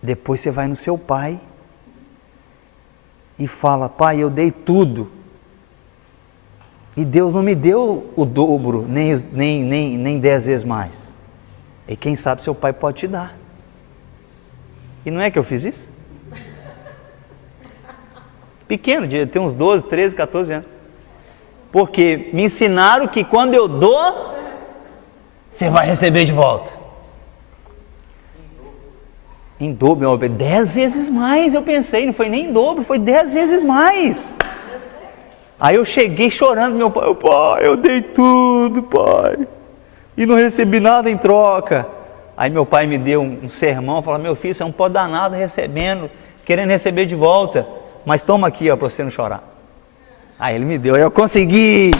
depois você vai no seu pai e fala, pai, eu dei tudo, e Deus não me deu o dobro, nem 10 vezes mais. E quem sabe seu pai pode te dar. E não é que eu fiz isso? Pequeno, devia ter uns 12, 13, 14 anos. Porque me ensinaram que quando eu dou, você vai receber de volta. Em dobro, 10 vezes mais, eu pensei, não foi nem em dobro, foi 10 vezes mais. Aí eu cheguei chorando, meu pai, eu dei tudo, pai, e não recebi nada em troca. Aí meu pai me deu um sermão, falou, meu filho, você não pode dar nada recebendo, querendo receber de volta, mas toma aqui, para você não chorar. Aí ele me deu, aí eu consegui.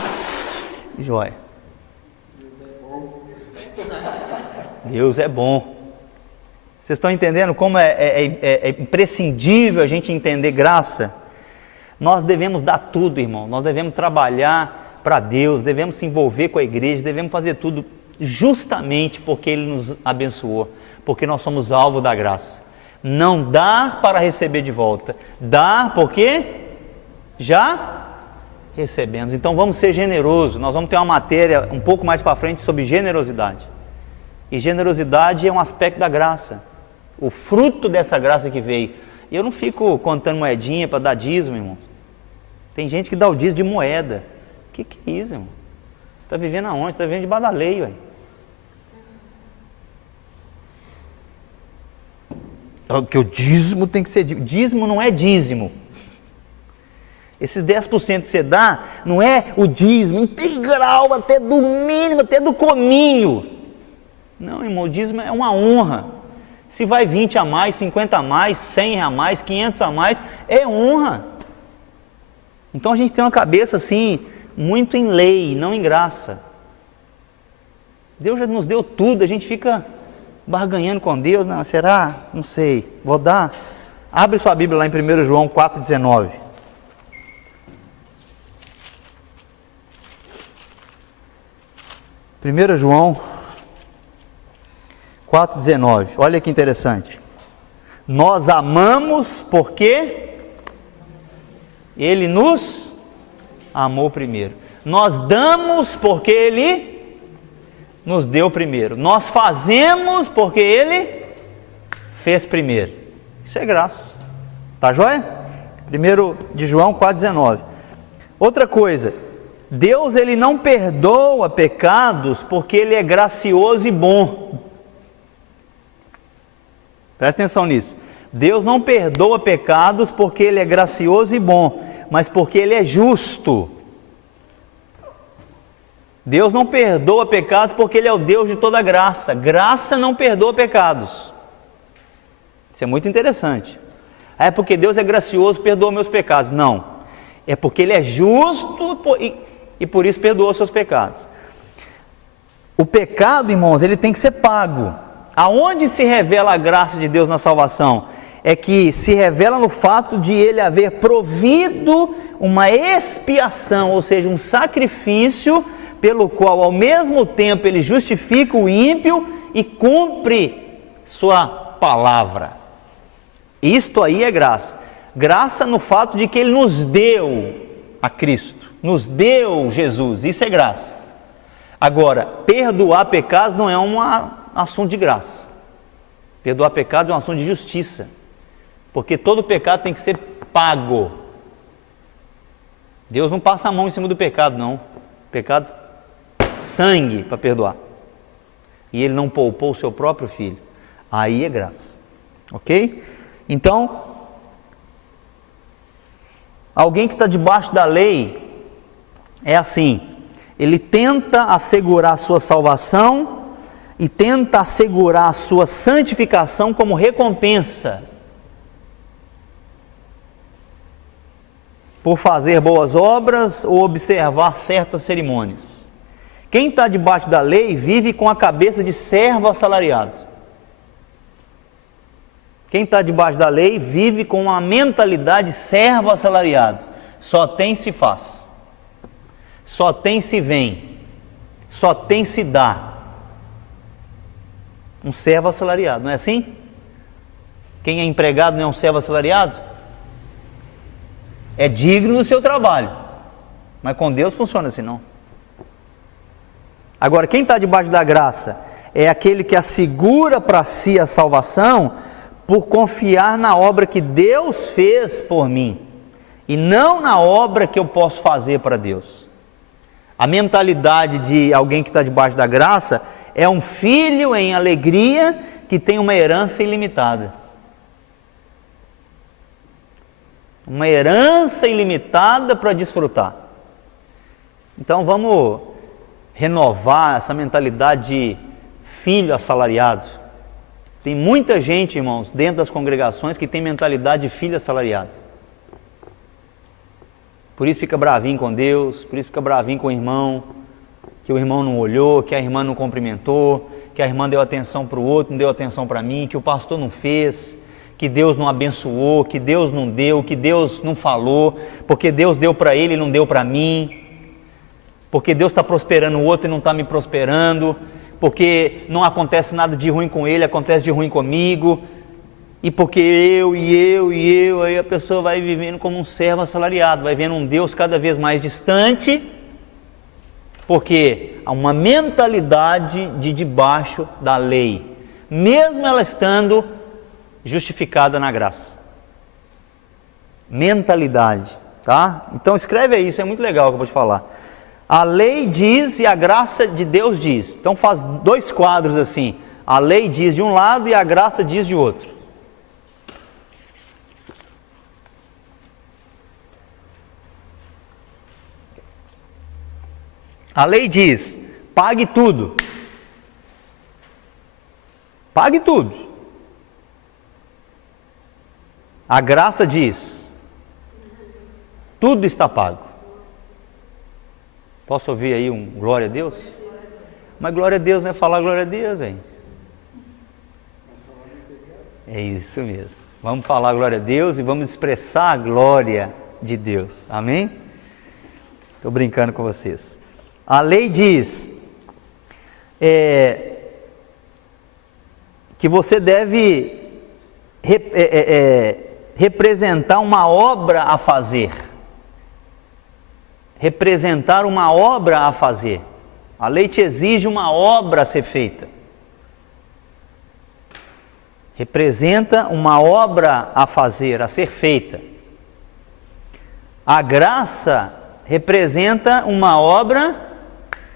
Joia. Deus é bom. Vocês estão entendendo como é imprescindível a gente entender graça? Nós devemos dar tudo, irmão. Nós devemos trabalhar para Deus, devemos se envolver com a igreja, devemos fazer tudo justamente porque Ele nos abençoou, porque nós somos alvo da graça. Não dar para receber de volta, dar porque já recebemos. Então vamos ser generosos. Nós vamos ter uma matéria um pouco mais para frente sobre generosidade. E generosidade é um aspecto da graça, o fruto dessa graça que veio. E eu não fico contando moedinha para dar dízimo, irmão. Tem gente que dá o dízimo de moeda. O que é isso, irmão? Você está vivendo aonde? Você está vivendo debaixo da lei, ué. Que o dízimo tem que ser dízimo. Dízimo não é dízimo. Esses 10% que você dá, não é o dízimo integral, até do mínimo, até do cominho. Não, irmão, o dízimo é uma honra. Se vai 20 a mais, 50 a mais, 100 a mais, 500 a mais, é honra. Então a gente tem uma cabeça assim, muito em lei, não em graça. Deus já nos deu tudo, a gente fica barganhando com Deus. Não, será? Não sei, vou dar. Abre sua Bíblia lá em 1 João 4,19. 1 João 4,19, olha que interessante. Nós amamos porque Ele nos amou primeiro. Nós damos porque Ele nos deu primeiro. Nós fazemos porque Ele fez primeiro. Isso é graça. Tá joia? 1 de João 4,19. Outra coisa, Deus Ele não perdoa pecados porque Ele é gracioso e bom. Presta atenção nisso. Deus não perdoa pecados porque Ele é gracioso e bom, mas porque Ele é justo. Deus não perdoa pecados porque Ele é o Deus de toda graça. Graça não perdoa pecados. Isso é muito interessante. É porque Deus é gracioso, perdoa meus pecados. Não. É porque Ele é justo e por isso perdoa os seus pecados. O pecado, irmãos, ele tem que ser pago. Aonde se revela a graça de Deus na salvação? É que se revela no fato de Ele haver provido uma expiação, ou seja, um sacrifício, pelo qual ao mesmo tempo Ele justifica o ímpio e cumpre sua palavra. Isto aí é graça. Graça no fato de que Ele nos deu a Cristo, nos deu Jesus, isso é graça. Agora, perdoar pecados não é um assunto de graça. Perdoar pecados é um assunto de justiça, porque todo pecado tem que ser pago. Deus não passa a mão em cima do pecado, não. Pecado, sangue para perdoar. E Ele não poupou o seu próprio Filho. Aí é graça. Ok? Então, alguém que está debaixo da lei é assim, ele tenta assegurar a sua salvação e tenta assegurar a sua santificação como recompensa por fazer boas obras ou observar certas cerimônias. Quem está debaixo da lei vive com a cabeça de servo assalariado. Quem está debaixo da lei vive com uma mentalidade de servo assalariado. Só tem se faz, só tem se vem, só tem se dá. Um servo assalariado, não é assim? Quem é empregado não é um servo assalariado? É digno do seu trabalho, mas com Deus funciona assim não. Agora, quem está debaixo da graça é aquele que assegura para si a salvação por confiar na obra que Deus fez por mim e não na obra que eu posso fazer para Deus. A mentalidade de alguém que está debaixo da graça é um filho em alegria que tem uma herança ilimitada. Uma herança ilimitada para desfrutar. Então vamos renovar essa mentalidade de filho assalariado. Tem muita gente, irmãos, dentro das congregações que tem mentalidade de filho assalariado. Por isso fica bravinho com Deus, por isso fica bravinho com o irmão, que o irmão não olhou, que a irmã não cumprimentou, que a irmã deu atenção para o outro, não deu atenção para mim, que o pastor não fez, que Deus não abençoou, que Deus não deu, que Deus não falou, porque Deus deu para ele e não deu para mim, porque Deus está prosperando o outro e não está me prosperando, porque não acontece nada de ruim com ele, acontece de ruim comigo, e porque eu, aí a pessoa vai vivendo como um servo assalariado, vai vendo um Deus cada vez mais distante, porque há uma mentalidade de debaixo da lei, mesmo ela estando justificada na graça. Mentalidade, tá? Então escreve aí, isso é muito legal que eu vou te falar. A lei diz e a graça de Deus diz. Então faz 2 quadros assim. A lei diz de um lado e a graça diz de outro. A lei diz: pague tudo. Pague tudo. A graça diz: tudo está pago. Posso ouvir aí um glória a Deus? Mas glória a Deus não é falar glória a Deus, hein? É isso mesmo. Vamos falar glória a Deus e vamos expressar a glória de Deus. Amém? Estou brincando com vocês. A lei diz que você deve representar uma obra a fazer. Representar uma obra a fazer. A lei te exige uma obra a ser feita. Representa uma obra a fazer, a ser feita. A graça representa uma obra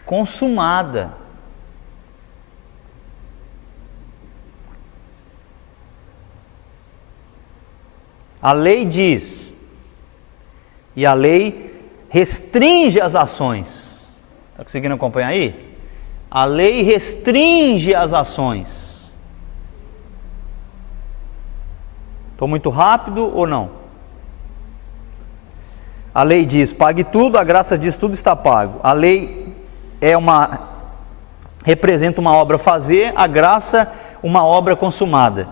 consumada. A lei diz, e a lei restringe as ações. Está conseguindo acompanhar aí? A lei restringe as ações. Estou muito rápido ou não? A lei diz: pague tudo, a graça diz: tudo está pago. A lei representa uma obra a fazer, a graça uma obra consumada.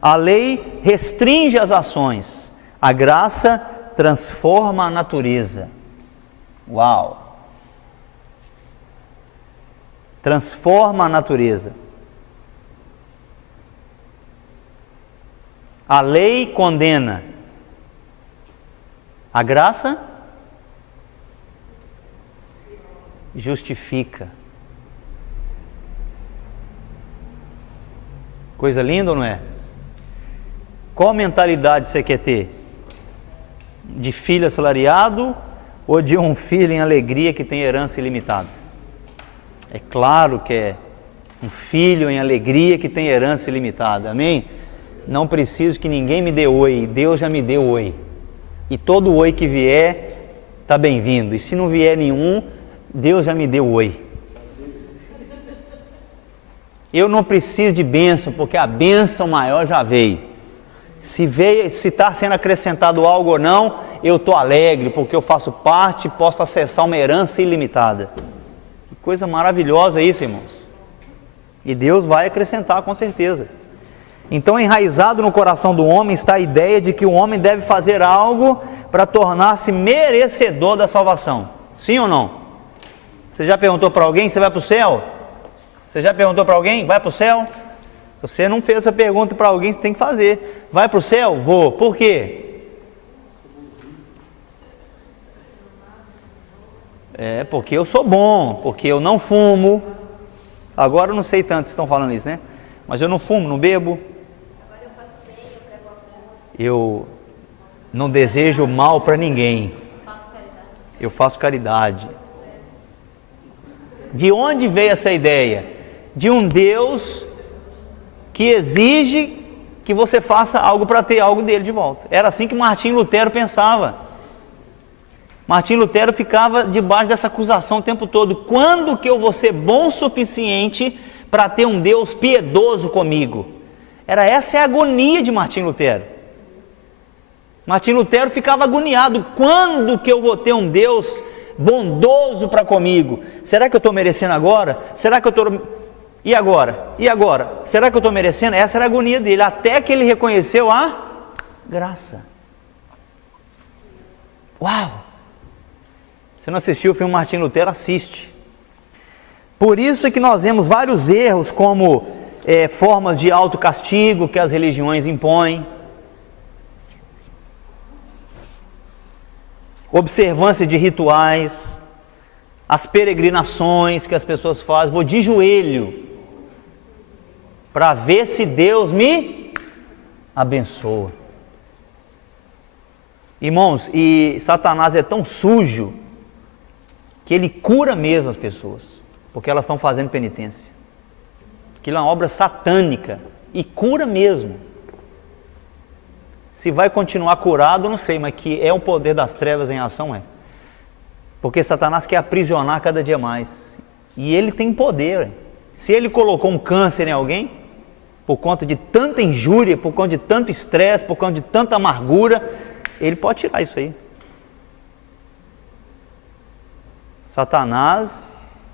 A lei restringe as ações, a graça transforma a natureza. Uau! Transforma a natureza. A lei condena, a graça justifica. Coisa linda ou não é? Qual mentalidade você quer ter? De filho assalariado ou de um filho em alegria que tem herança ilimitada? É claro que é um filho em alegria que tem herança ilimitada, amém? Não preciso que ninguém me dê oi, Deus já me deu oi. E todo oi que vier, está bem-vindo. E se não vier nenhum, Deus já me deu oi. Eu não preciso de bênção, porque a bênção maior já veio. Se está sendo acrescentado algo ou não, eu estou alegre, porque eu faço parte e posso acessar uma herança ilimitada. Que coisa maravilhosa isso, irmãos. E Deus vai acrescentar com certeza. Então, enraizado no coração do homem está a ideia de que o homem deve fazer algo para tornar-se merecedor da salvação. Sim ou não? Você já perguntou para alguém: você vai para o céu? Você já perguntou para alguém: vai para o céu? Você não fez essa pergunta para alguém, você tem que fazer. Vai para o céu? Vou. Por quê? Porque eu sou bom, porque eu não fumo. Agora eu não sei tanto se estão falando isso, né? Mas eu não fumo, não bebo. Eu não desejo mal para ninguém. Eu faço caridade. De onde veio essa ideia? De um Deus que exige que você faça algo para ter algo dele de volta. Era assim que Martinho Lutero pensava. Martinho Lutero ficava debaixo dessa acusação o tempo todo: quando que eu vou ser bom o suficiente para ter um Deus piedoso comigo? Essa é a agonia de Martinho Lutero. Martinho Lutero ficava agoniado: quando que eu vou ter um Deus bondoso para comigo. Será que eu estou merecendo agora? Será que eu estou... E agora? E agora? Será que eu estou merecendo? Essa era a agonia dele, até que ele reconheceu a graça. Uau! Você não assistiu o filme Martim Lutero? Assiste. Por isso é que nós vemos vários erros, como formas de autocastigo que as religiões impõem, observância de rituais, as peregrinações que as pessoas fazem. Vou de joelho para ver se Deus me abençoa. Irmãos, e Satanás é tão sujo que ele cura mesmo as pessoas, porque elas estão fazendo penitência. Aquilo é uma obra satânica e cura mesmo. Se vai continuar curado, não sei, mas que é o poder das trevas em ação, é. Porque Satanás quer aprisionar cada dia mais. E ele tem poder. Se ele colocou um câncer em alguém, por conta de tanta injúria, por conta de tanto estresse, por conta de tanta amargura, ele pode tirar isso aí. Satanás,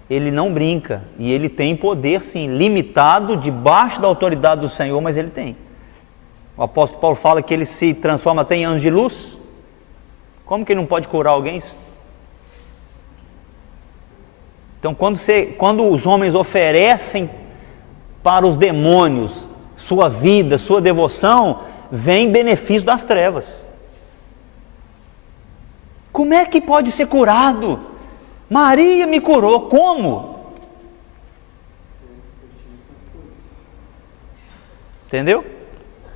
ele não brinca, e ele tem poder sim, limitado, debaixo da autoridade do Senhor, mas ele tem. O apóstolo Paulo fala que ele se transforma até em anjo de luz. Como que ele não pode curar alguém? Então, quando os homens oferecem para os demônios sua vida, sua devoção, vem benefício das trevas. Como é que pode ser curado? Maria me curou, como? Entendeu?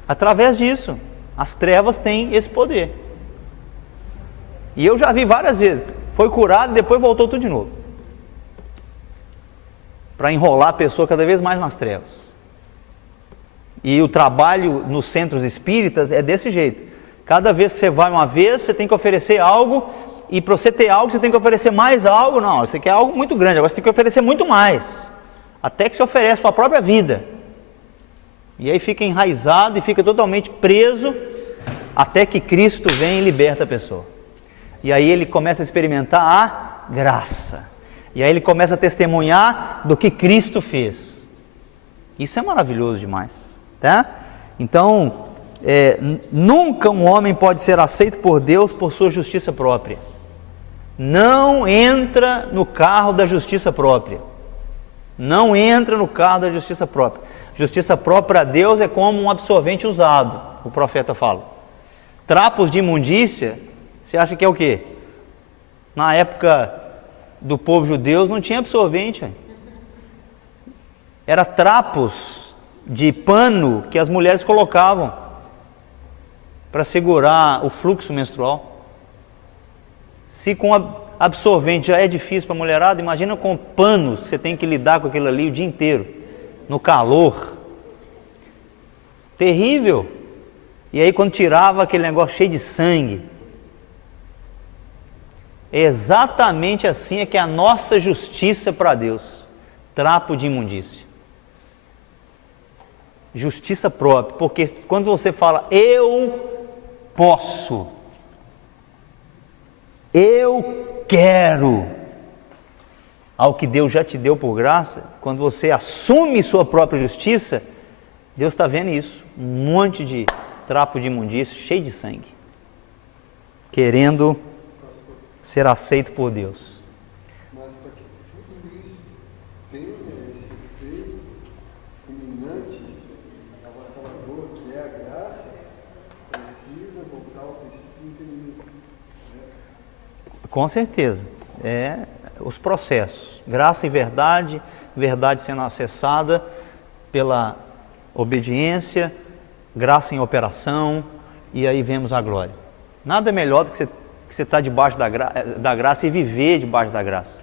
Através disso, as trevas têm esse poder. E eu já vi várias vezes, foi curado e depois voltou tudo de novo, para enrolar a pessoa cada vez mais nas trevas. E o trabalho nos centros espíritas é desse jeito. Cada vez que você vai uma vez, você tem que oferecer algo, e para você ter algo, você tem que oferecer mais algo. Não, você quer algo muito grande, agora você tem que oferecer muito mais, até que você oferece a sua própria vida. E aí fica enraizado e fica totalmente preso, até que Cristo vem e liberta a pessoa. E aí ele começa a experimentar a graça. E aí ele começa a testemunhar do que Cristo fez. Isso é maravilhoso demais, tá? Então, nunca um homem pode ser aceito por Deus por sua justiça própria. Não entra no carro da justiça própria. Não entra no carro da justiça própria. Justiça própria a Deus é como um absorvente usado, o profeta fala. Trapos de imundícia, você acha que é o quê? Na época do povo judeu não tinha absorvente. Era trapos de pano que as mulheres colocavam para segurar o fluxo menstrual. Se com absorvente já é difícil para a mulherada, imagina com panos, você tem que lidar com aquilo ali o dia inteiro, no calor. Terrível. E aí quando tirava aquele negócio cheio de sangue. Exatamente assim é que é a nossa justiça para Deus. Trapo de imundícia. Justiça própria, porque quando você fala eu posso, eu quero, ao que Deus já te deu por graça, quando você assume sua própria justiça, Deus está vendo isso, um monte de trapo de imundícia, cheio de sangue, querendo ser aceito por Deus. Mas para que tudo isso tenha esse efeito fulminante, avassalador, que é a graça, precisa voltar ao princípio do entendimento. Com certeza, os processos, graça e verdade, verdade sendo acessada pela obediência, graça em operação, e aí vemos a glória. Nada melhor do que você estar debaixo da graça e viver debaixo da graça.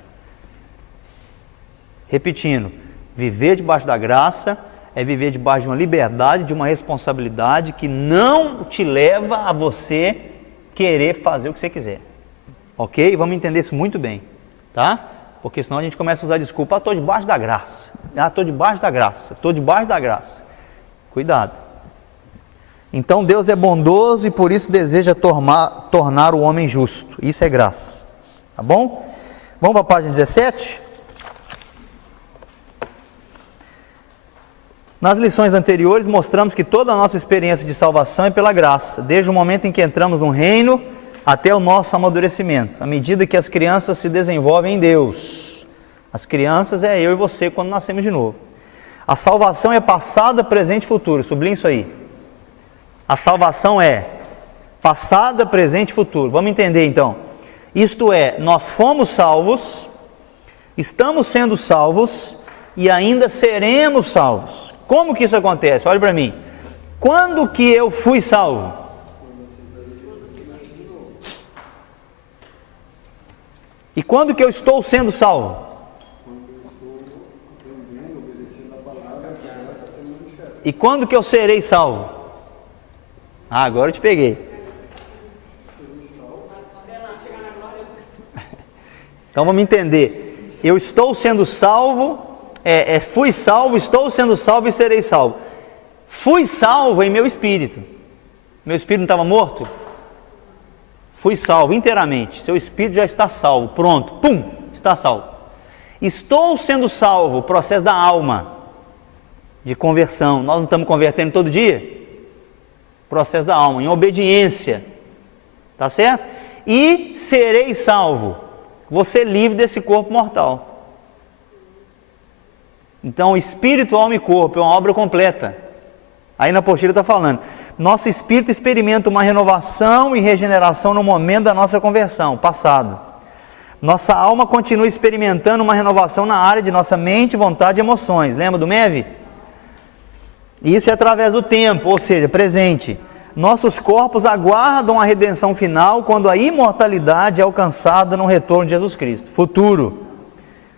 Repetindo, viver debaixo da graça é viver debaixo de uma liberdade, de uma responsabilidade que não te leva a você querer fazer o que você quiser. Ok? Vamos entender isso muito bem, tá? Porque senão a gente começa a usar desculpa, estou debaixo da graça, estou debaixo da graça, estou debaixo da graça. Cuidado. Então Deus é bondoso e por isso deseja tornar o homem justo. Isso é graça, tá bom? Vamos para a página 17? Nas lições anteriores, mostramos que toda a nossa experiência de salvação é pela graça, desde o momento em que entramos no reino até o nosso amadurecimento, à medida que as crianças se desenvolvem em Deus. As crianças é eu e você quando nascemos de novo. A salvação é passada, presente e futuro. Sublinhe isso aí. A salvação é passada, presente e futuro. Vamos entender então. Isto é, nós fomos salvos, estamos sendo salvos e ainda seremos salvos. Como que isso acontece? Olha para mim. Quando que eu fui salvo? E quando que eu estou sendo salvo? E quando que eu serei salvo? Ah, agora eu te peguei. Então vamos entender. Eu estou sendo salvo, fui salvo, estou sendo salvo e serei salvo. Fui salvo em meu espírito. Meu espírito não estava morto? Fui salvo inteiramente. Seu espírito já está salvo. Pronto, pum, está salvo. Estou sendo salvo, processo da alma, de conversão. Nós não estamos convertendo todo dia? Processo da alma, em obediência. Tá certo? E serei salvo. Vou ser livre desse corpo mortal. Então, espírito, alma e corpo é uma obra completa. Aí na apostila está falando, nosso espírito experimenta uma renovação e regeneração no momento da nossa conversão, passado. Nossa alma continua experimentando uma renovação na área de nossa mente, vontade e emoções. Lembra do MEV? Isso é através do tempo, ou seja, presente. Nossos corpos aguardam a redenção final quando a imortalidade é alcançada no retorno de Jesus Cristo. Futuro.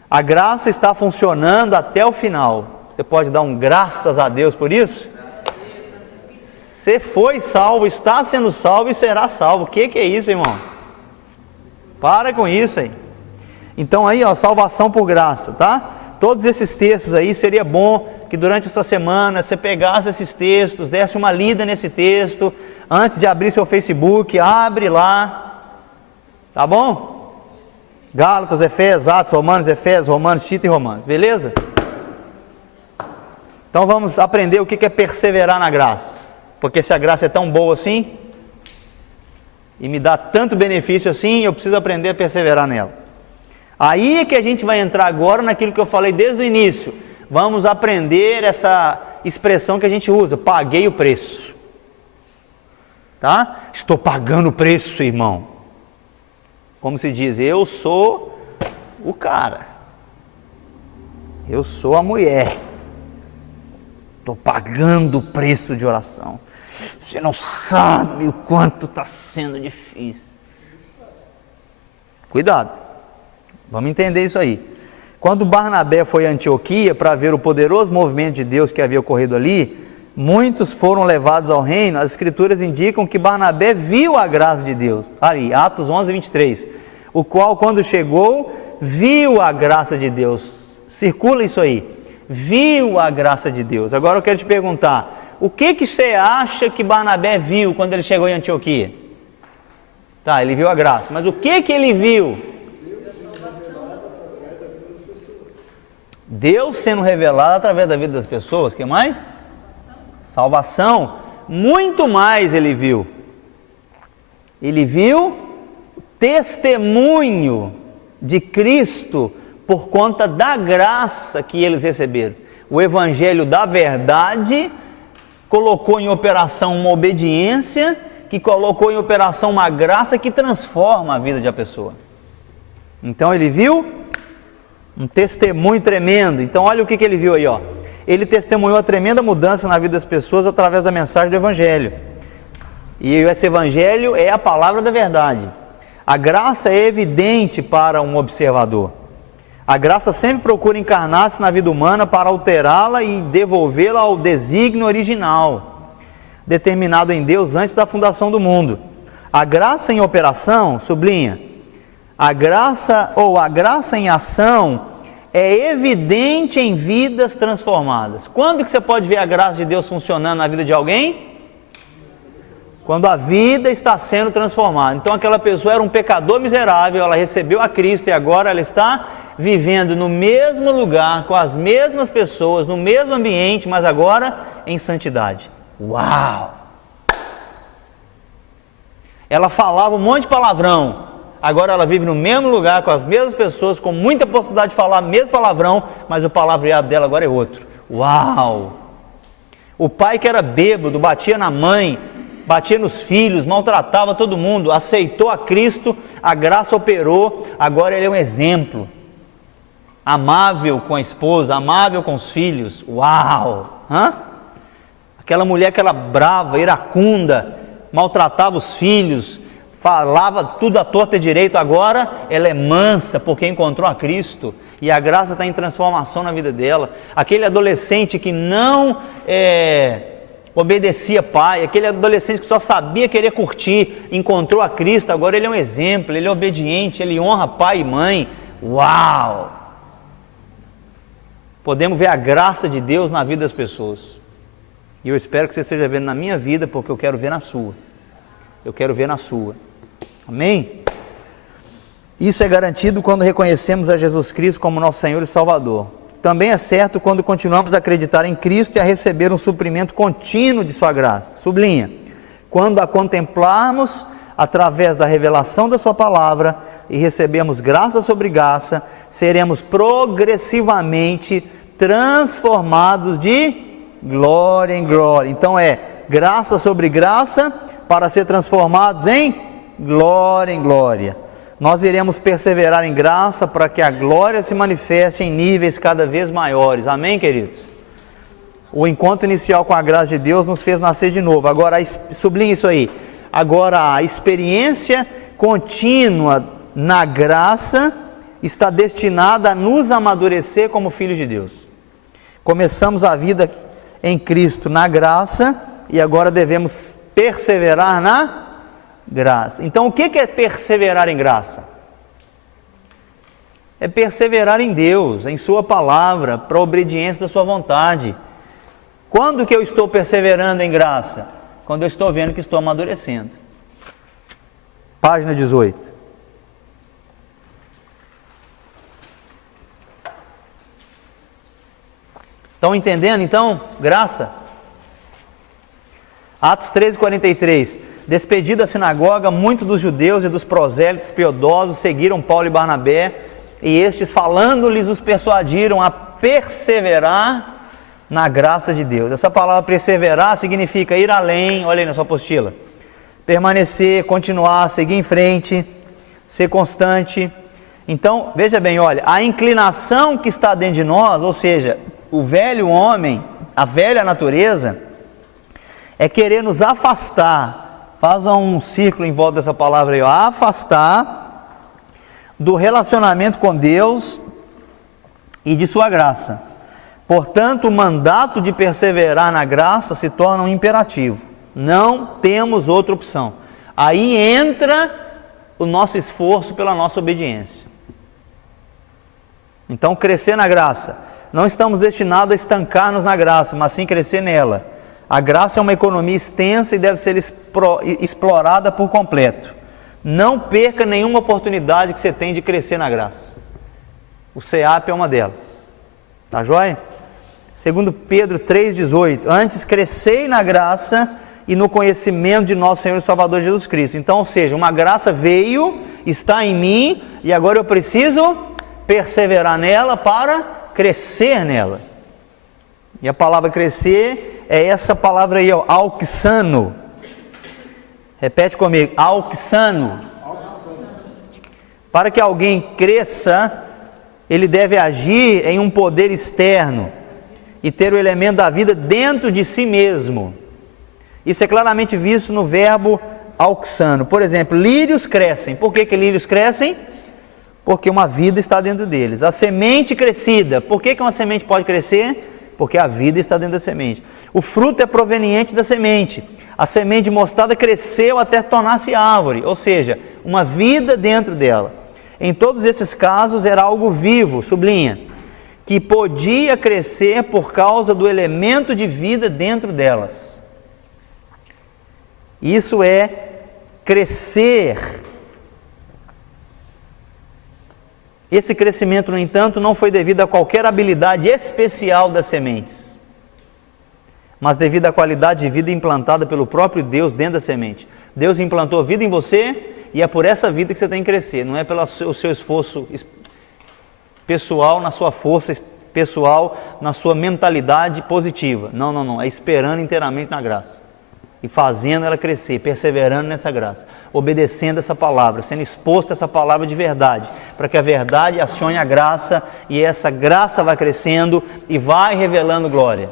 A graça está funcionando até o final. Você pode dar um graças a Deus por isso? Você foi salvo, está sendo salvo e será salvo. O que é isso, irmão? Para com isso aí. Então aí, ó, salvação por graça, tá? Todos esses textos aí, seria bom que durante essa semana você pegasse esses textos, desse uma lida nesse texto, antes de abrir seu Facebook, abre lá, tá bom? Gálatas, Efésios, Atos, Romanos, Tito e Romanos, beleza? Então vamos aprender o que é perseverar na graça, porque se a graça é tão boa assim, e me dá tanto benefício assim, eu preciso aprender a perseverar nela. Aí é que a gente vai entrar agora naquilo que eu falei desde o início. Vamos aprender essa expressão que a gente usa, paguei o preço. Tá? Estou pagando o preço, irmão. Como se diz, eu sou o cara. Eu sou a mulher. Estou pagando o preço de oração. Você não sabe o quanto está sendo difícil. Cuidado. Vamos entender isso aí. Quando Barnabé foi a Antioquia para ver o poderoso movimento de Deus que havia ocorrido ali, muitos foram levados ao reino. As escrituras indicam que Barnabé viu a graça de Deus. Ali, Atos 11, 23. O qual, quando chegou, viu a graça de Deus. Circula isso aí. Viu a graça de Deus. Agora eu quero te perguntar, o que você acha que Barnabé viu quando ele chegou em Antioquia? Tá, ele viu a graça, mas o que ele viu? Deus sendo revelado através da vida das pessoas. O que mais? Salvação. Muito mais ele viu. Ele viu testemunho de Cristo por conta da graça que eles receberam. O evangelho da verdade colocou em operação uma obediência, que colocou em operação uma graça que transforma a vida de uma pessoa. Então ele viu um testemunho tremendo. Então olha o que ele viu aí, ó. Ele testemunhou a tremenda mudança na vida das pessoas através da mensagem do evangelho. E esse evangelho é a palavra da verdade. A graça é evidente para um observador. A graça sempre procura encarnar-se na vida humana para alterá-la e devolvê-la ao desígnio original, determinado em Deus antes da fundação do mundo. A graça em operação, sublinha, a graça em ação é evidente em vidas transformadas. Quando que você pode ver a graça de Deus funcionando na vida de alguém? Quando a vida está sendo transformada. Então aquela pessoa era um pecador miserável, ela recebeu a Cristo e agora ela está vivendo no mesmo lugar, com as mesmas pessoas, no mesmo ambiente, mas agora em santidade. Uau! Ela falava um monte de palavrão, agora ela vive no mesmo lugar, com as mesmas pessoas, com muita possibilidade de falar o mesmo palavrão, mas o palavreado dela agora é outro. Uau! O pai que era bêbado, batia na mãe, batia nos filhos, maltratava todo mundo, aceitou a Cristo, a graça operou, agora ele é um exemplo. Amável com a esposa, amável com os filhos. Uau! Aquela mulher que era brava, iracunda, maltratava os filhos, falava tudo à torta e direito, agora ela é mansa porque encontrou a Cristo e a graça está em transformação na vida dela. Aquele adolescente que não obedecia pai, aquele adolescente que só sabia querer curtir, encontrou a Cristo, agora ele é um exemplo, ele é obediente, ele honra pai e mãe. Uau! Podemos ver a graça de Deus na vida das pessoas. E eu espero que você esteja vendo na minha vida, porque eu quero ver na sua. Eu quero ver na sua. Amém? Isso é garantido quando reconhecemos a Jesus Cristo como nosso Senhor e Salvador. Também é certo quando continuamos a acreditar em Cristo e a receber um suprimento contínuo de sua graça. Sublinha. Quando a contemplarmos através da revelação da sua palavra e recebemos graça sobre graça, seremos progressivamente transformados de glória em glória. Então é graça sobre graça para ser transformados em glória. Nós iremos perseverar em graça para que a glória se manifeste em níveis cada vez maiores. Amém, queridos? O encontro inicial com a graça de Deus nos fez nascer de novo. Agora, sublinhe isso aí. Agora, a experiência contínua na graça está destinada a nos amadurecer como filhos de Deus. Começamos a vida em Cristo na graça e agora devemos perseverar na graça. Então, o que é perseverar em graça? É perseverar em Deus, em sua palavra, para a obediência da sua vontade. Quando que eu estou perseverando em graça? Quando eu estou vendo que estou amadurecendo. Página 18. Estão entendendo então? Graça. Atos 13:43. Despedido da sinagoga, muitos dos judeus e dos prosélitos piedosos seguiram Paulo e Barnabé, e estes, falando-lhes, os persuadiram a perseverar na graça de Deus. Essa palavra perseverar significa ir além, olha aí na sua apostila. Permanecer, continuar, seguir em frente, ser constante. Então, veja bem, olha, a inclinação que está dentro de nós, ou seja, o velho homem, a velha natureza, é querer nos afastar, faz um círculo em volta dessa palavra aí, ó, afastar do relacionamento com Deus e de sua graça. Portanto, o mandato de perseverar na graça se torna um imperativo. Não temos outra opção. Aí entra o nosso esforço pela nossa obediência. Então, crescer na graça. Não estamos destinados a estancar-nos na graça, mas sim crescer nela. A graça é uma economia extensa e deve ser explorada por completo. Não perca nenhuma oportunidade que você tem de crescer na graça. O CEAP é uma delas. Tá joia? Segundo Pedro 3,18, antes crescei na graça e no conhecimento de nosso Senhor e Salvador Jesus Cristo. Então, ou seja, uma graça veio, está em mim, e agora eu preciso perseverar nela para crescer nela. E a palavra crescer é essa palavra aí, ó, auxano. Repete comigo, auxano. Para que alguém cresça, ele deve agir em um poder externo e ter o elemento da vida dentro de si mesmo. Isso é claramente visto no verbo auxano. Por exemplo, lírios crescem. Por que lírios crescem? Porque uma vida está dentro deles. A semente crescida. Por que uma semente pode crescer? Porque a vida está dentro da semente. O fruto é proveniente da semente. A semente de mostarda cresceu até tornar-se árvore, ou seja, uma vida dentro dela. Em todos esses casos era algo vivo, sublinha, que podia crescer por causa do elemento de vida dentro delas. Isso é crescer. Esse crescimento, no entanto, não foi devido a qualquer habilidade especial das sementes, mas devido à qualidade de vida implantada pelo próprio Deus dentro da semente. Deus implantou vida em você e é por essa vida que você tem que crescer, não é pelo seu esforço pessoal, na sua força pessoal, na sua mentalidade positiva. Não, é esperando inteiramente na graça e fazendo ela crescer, perseverando nessa graça, obedecendo essa palavra, sendo exposto a essa palavra de verdade, para que a verdade acione a graça e essa graça vai crescendo e vai revelando glória.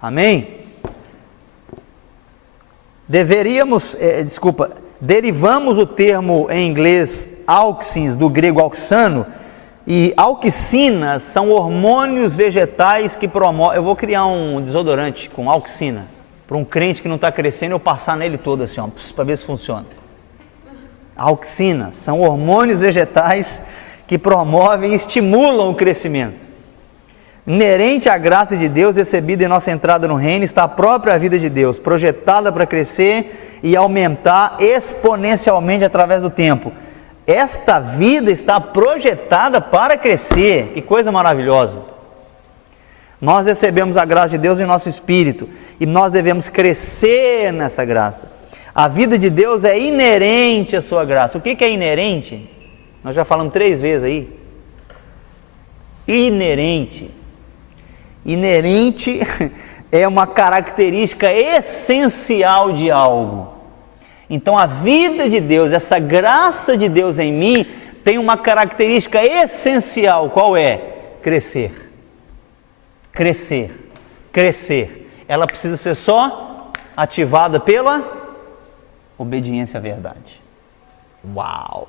Amém? Derivamos o termo em inglês auxins, do grego auxano, e auxinas são hormônios vegetais que promovem. Eu vou criar um desodorante com auxina, para um crente que não está crescendo, eu passar nele todo assim, para ver se funciona. Auxinas são hormônios vegetais que promovem e estimulam o crescimento. Inerente à graça de Deus recebida em nossa entrada no reino está a própria vida de Deus, projetada para crescer e aumentar exponencialmente através do tempo. Esta vida está projetada para crescer. Que coisa maravilhosa! Nós recebemos a graça de Deus em nosso espírito e nós devemos crescer nessa graça. A vida de Deus é inerente à sua graça. O que é inerente? Nós já falamos 3 vezes aí. Inerente é uma característica essencial de algo. Então a vida de Deus, essa graça de Deus em mim, tem uma característica essencial. Qual é? Crescer. Ela precisa ser só ativada pela obediência à verdade. Uau!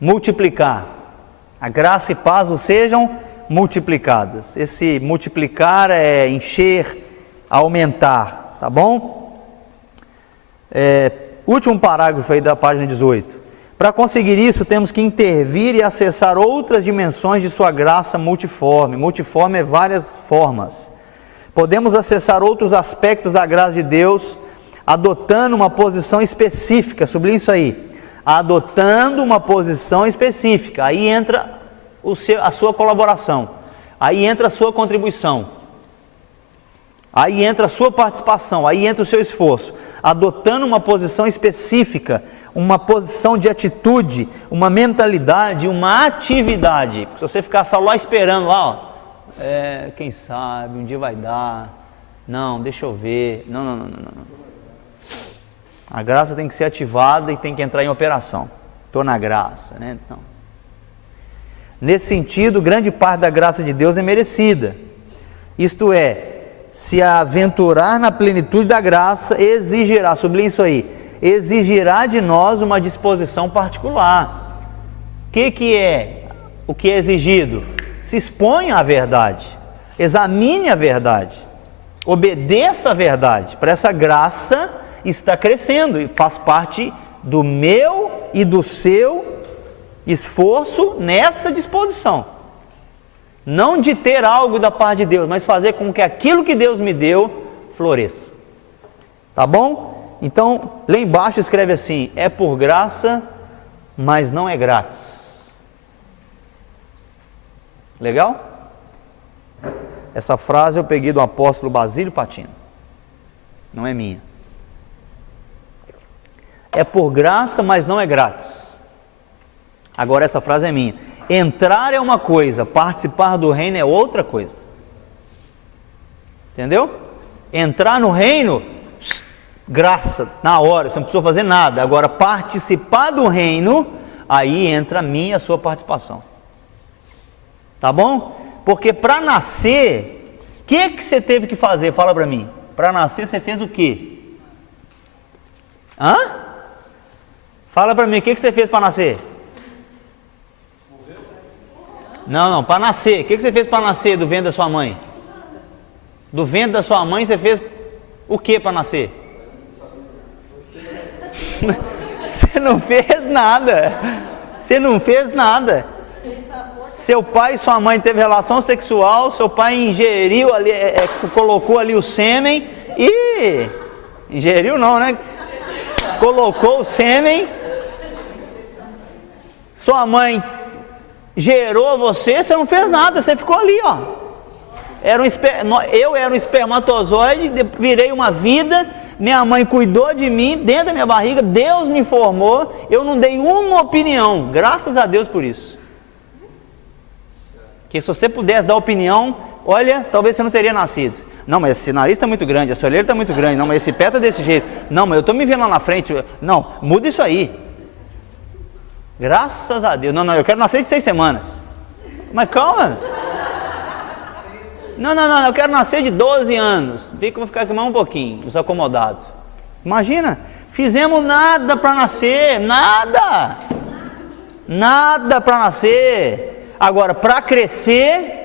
Multiplicar. A graça e paz vos sejam multiplicadas. Esse multiplicar é encher, aumentar, tá bom? Último parágrafo aí da página 18. Para conseguir isso, temos que intervir e acessar outras dimensões de sua graça multiforme. Multiforme é várias formas. Podemos acessar outros aspectos da graça de Deus, adotando uma posição específica. Sublinhe isso aí. Adotando uma posição específica. Aí entra a sua colaboração. Aí entra a sua contribuição. Aí entra a sua participação, aí entra o seu esforço, adotando uma posição específica, uma posição de atitude, uma mentalidade, uma atividade. Se você ficar só lá esperando, quem sabe, um dia vai dar, não, deixa eu ver, não. A graça tem que ser ativada e tem que entrar em operação. Estou na graça, né? Então, nesse sentido, grande parte da graça de Deus é merecida, isto é, se aventurar na plenitude da graça exigirá, sublinhe isso aí, exigirá de nós uma disposição particular. O que é exigido? Se exponha à verdade, examine a verdade, obedeça a verdade, para essa graça está crescendo e faz parte do meu e do seu esforço nessa disposição. Não de ter algo da parte de Deus, mas fazer com que aquilo que Deus me deu floresça. Tá bom? Então, lá embaixo escreve assim: é por graça, mas não é grátis. Legal? Essa frase eu peguei do apóstolo Basílio Patino. Não é minha. É por graça, mas não é grátis. Agora essa frase é minha. Entrar é uma coisa, participar do reino é outra coisa. Entendeu? Entrar no reino, graça, na hora, você não precisou fazer nada. Agora, participar do reino, aí entra a minha e a sua participação. Tá bom? Porque para nascer, o que você teve que fazer? Fala para mim. Para nascer, você fez o quê? Fala para mim, o que você fez para nascer? Não, para nascer. O que você fez para nascer do ventre da sua mãe? Do ventre da sua mãe você fez o que para nascer? Você não fez nada. Você não fez nada. Seu pai e sua mãe teve relação sexual, seu pai ingeriu ali, colocou ali o sêmen e ingeriu não, né? Colocou o sêmen, sua mãe gerou você, você não fez nada, você ficou ali, ó. Eu era um espermatozoide, virei uma vida, minha mãe cuidou de mim, dentro da minha barriga, Deus me formou, eu não dei uma opinião, graças a Deus por isso. Que se você pudesse dar opinião, olha, talvez você não teria nascido. Não, mas esse nariz está muito grande, essa olheira está muito grande, não, mas esse pé está desse jeito, não, mas eu estou me vendo lá na frente, não, muda isso aí. Graças a Deus, não, eu quero nascer de 6 semanas. Mas calma. Não, eu quero nascer de 12 anos. Vê que eu vou ficar aqui mais um pouquinho, os acomodados. Imagina, fizemos nada para nascer, nada para nascer. Agora, para crescer,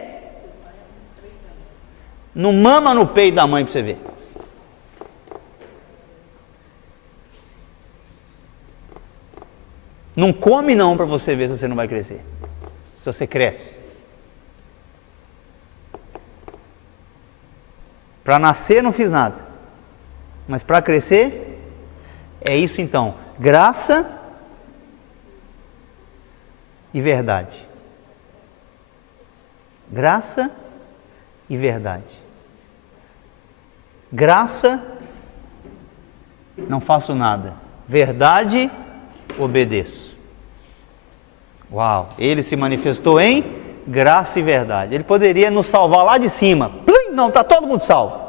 não mama no peito da mãe para você ver. Não come não para você ver se você não vai crescer, se você cresce. Para nascer não fiz nada, mas para crescer, é isso então, graça e verdade. Graça e verdade. Graça, não faço nada. Verdade, obedeço. Uau, ele se manifestou em graça e verdade. Ele poderia nos salvar lá de cima. Não, está todo mundo salvo.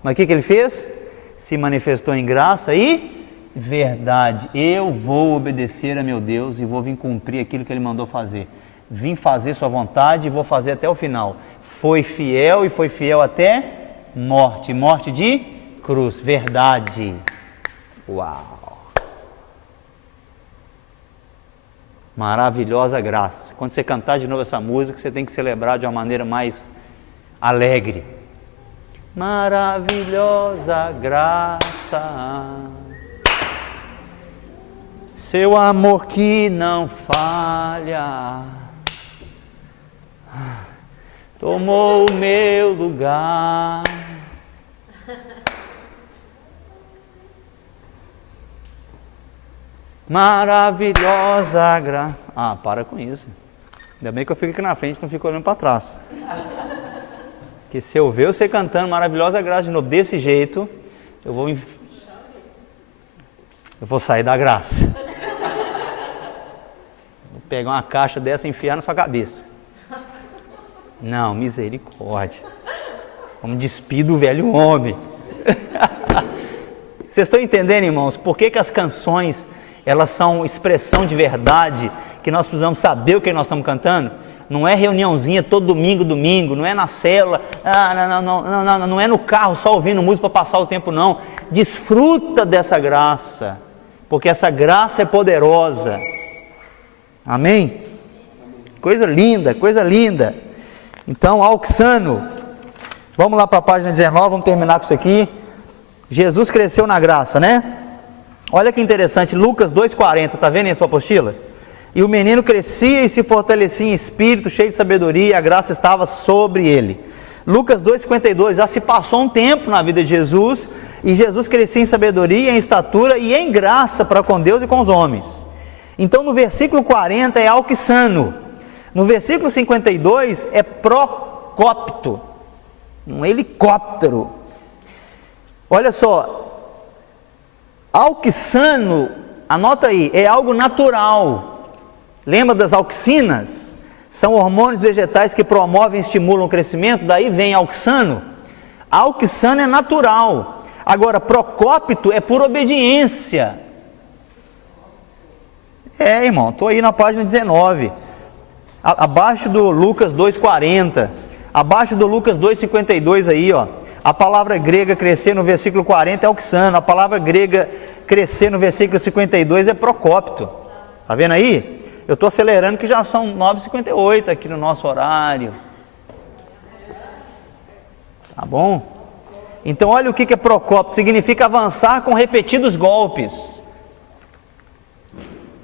Mas o que ele fez? Se manifestou em graça e verdade. Eu vou obedecer a meu Deus e vou vir cumprir aquilo que Ele mandou fazer. Vim fazer sua vontade e vou fazer até o final. Foi fiel e foi fiel até morte. Morte de cruz. Verdade. Uau! Maravilhosa graça. Quando você cantar de novo essa música, você tem que celebrar de uma maneira mais alegre. Maravilhosa graça, seu amor que não falha, tomou o meu lugar. Maravilhosa graça. Ah, para com isso. Ainda bem que eu fico aqui na frente, não fico olhando para trás. Porque se eu ver você cantando maravilhosa graça de novo desse jeito, eu vou sair da graça. Vou pegar uma caixa dessa e enfiar na sua cabeça. Não, misericórdia. Vamos despir do velho homem. Vocês estão entendendo, irmãos, por que as canções, elas são expressão de verdade, que nós precisamos saber o que nós estamos cantando? Não é reuniãozinha todo domingo, não é na célula, não é no carro só ouvindo música para passar o tempo, não. Desfruta dessa graça, porque essa graça é poderosa. Amém? Coisa linda, coisa linda. Então, Auxano, vamos lá para a página 19, vamos terminar com isso aqui. Jesus cresceu na graça, né? Olha que interessante, Lucas 2,40, está vendo aí a sua apostila? E o menino crescia e se fortalecia em espírito, cheio de sabedoria, e a graça estava sobre ele. Lucas 2,52, já se passou um tempo na vida de Jesus, e Jesus crescia em sabedoria, em estatura e em graça para com Deus e com os homens. Então no versículo 40 é Auxano, no versículo 52 é Procópito, um helicóptero. Olha só, Auxano, anota aí, é algo natural. Lembra das auxinas? São hormônios vegetais que promovem e estimulam o crescimento, daí vem Auxano. Auxano é natural. Agora, Procópito é por obediência. Irmão, estou aí na página 19, abaixo do Lucas 2,40, abaixo do Lucas 2,52 aí, ó. A palavra grega crescer no versículo 40 é Auxano, a palavra grega crescer no versículo 52 é Procópito. Está vendo aí? Eu estou acelerando que já são 9h58 aqui no nosso horário. Tá bom? Então olha o que é Procópito, significa avançar com repetidos golpes.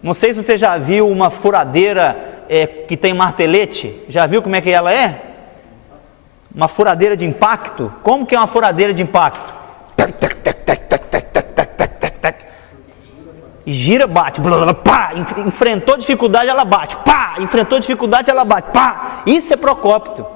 Não sei se você já viu uma furadeira que tem martelete, já viu como é que ela é? uma furadeira de impacto. Como que é uma furadeira de impacto? E gira, bate, pá, enfrentou dificuldade, ela bate, pá, enfrentou dificuldade, ela bate, pá. Isso é procópito.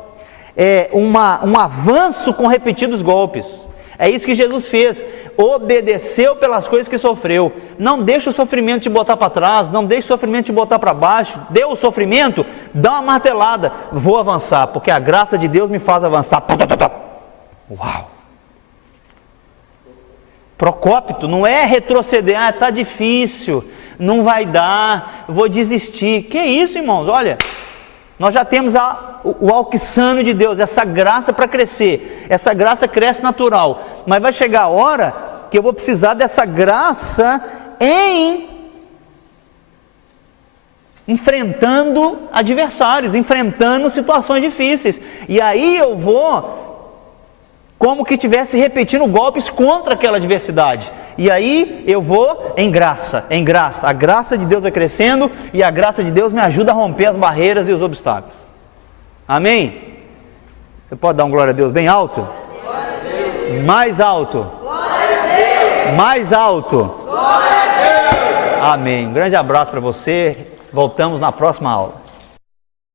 É um avanço com repetidos golpes. É isso que Jesus fez. Obedeceu pelas coisas que sofreu. Não deixa o sofrimento te botar para trás, não deixa o sofrimento te botar para baixo. Deu o sofrimento, dá uma martelada. Vou avançar, porque a graça de Deus me faz avançar. Uau! Procópito não é retroceder, está difícil, não vai dar, vou desistir. Que isso, irmãos? Olha, nós já temos o alquissânio de Deus, essa graça para crescer. Essa graça cresce natural, mas vai chegar a hora que eu vou precisar dessa graça enfrentando adversários, enfrentando situações difíceis. E aí eu vou como que estivesse repetindo golpes contra aquela adversidade. E aí eu vou em graça. A graça de Deus vai crescendo e a graça de Deus me ajuda a romper as barreiras e os obstáculos. Amém? Você pode dar um glória a Deus bem alto? Glória a Deus. Mais alto. Glória a Deus. Mais alto. Glória a Deus. Amém. Um grande abraço para você. Voltamos na próxima aula.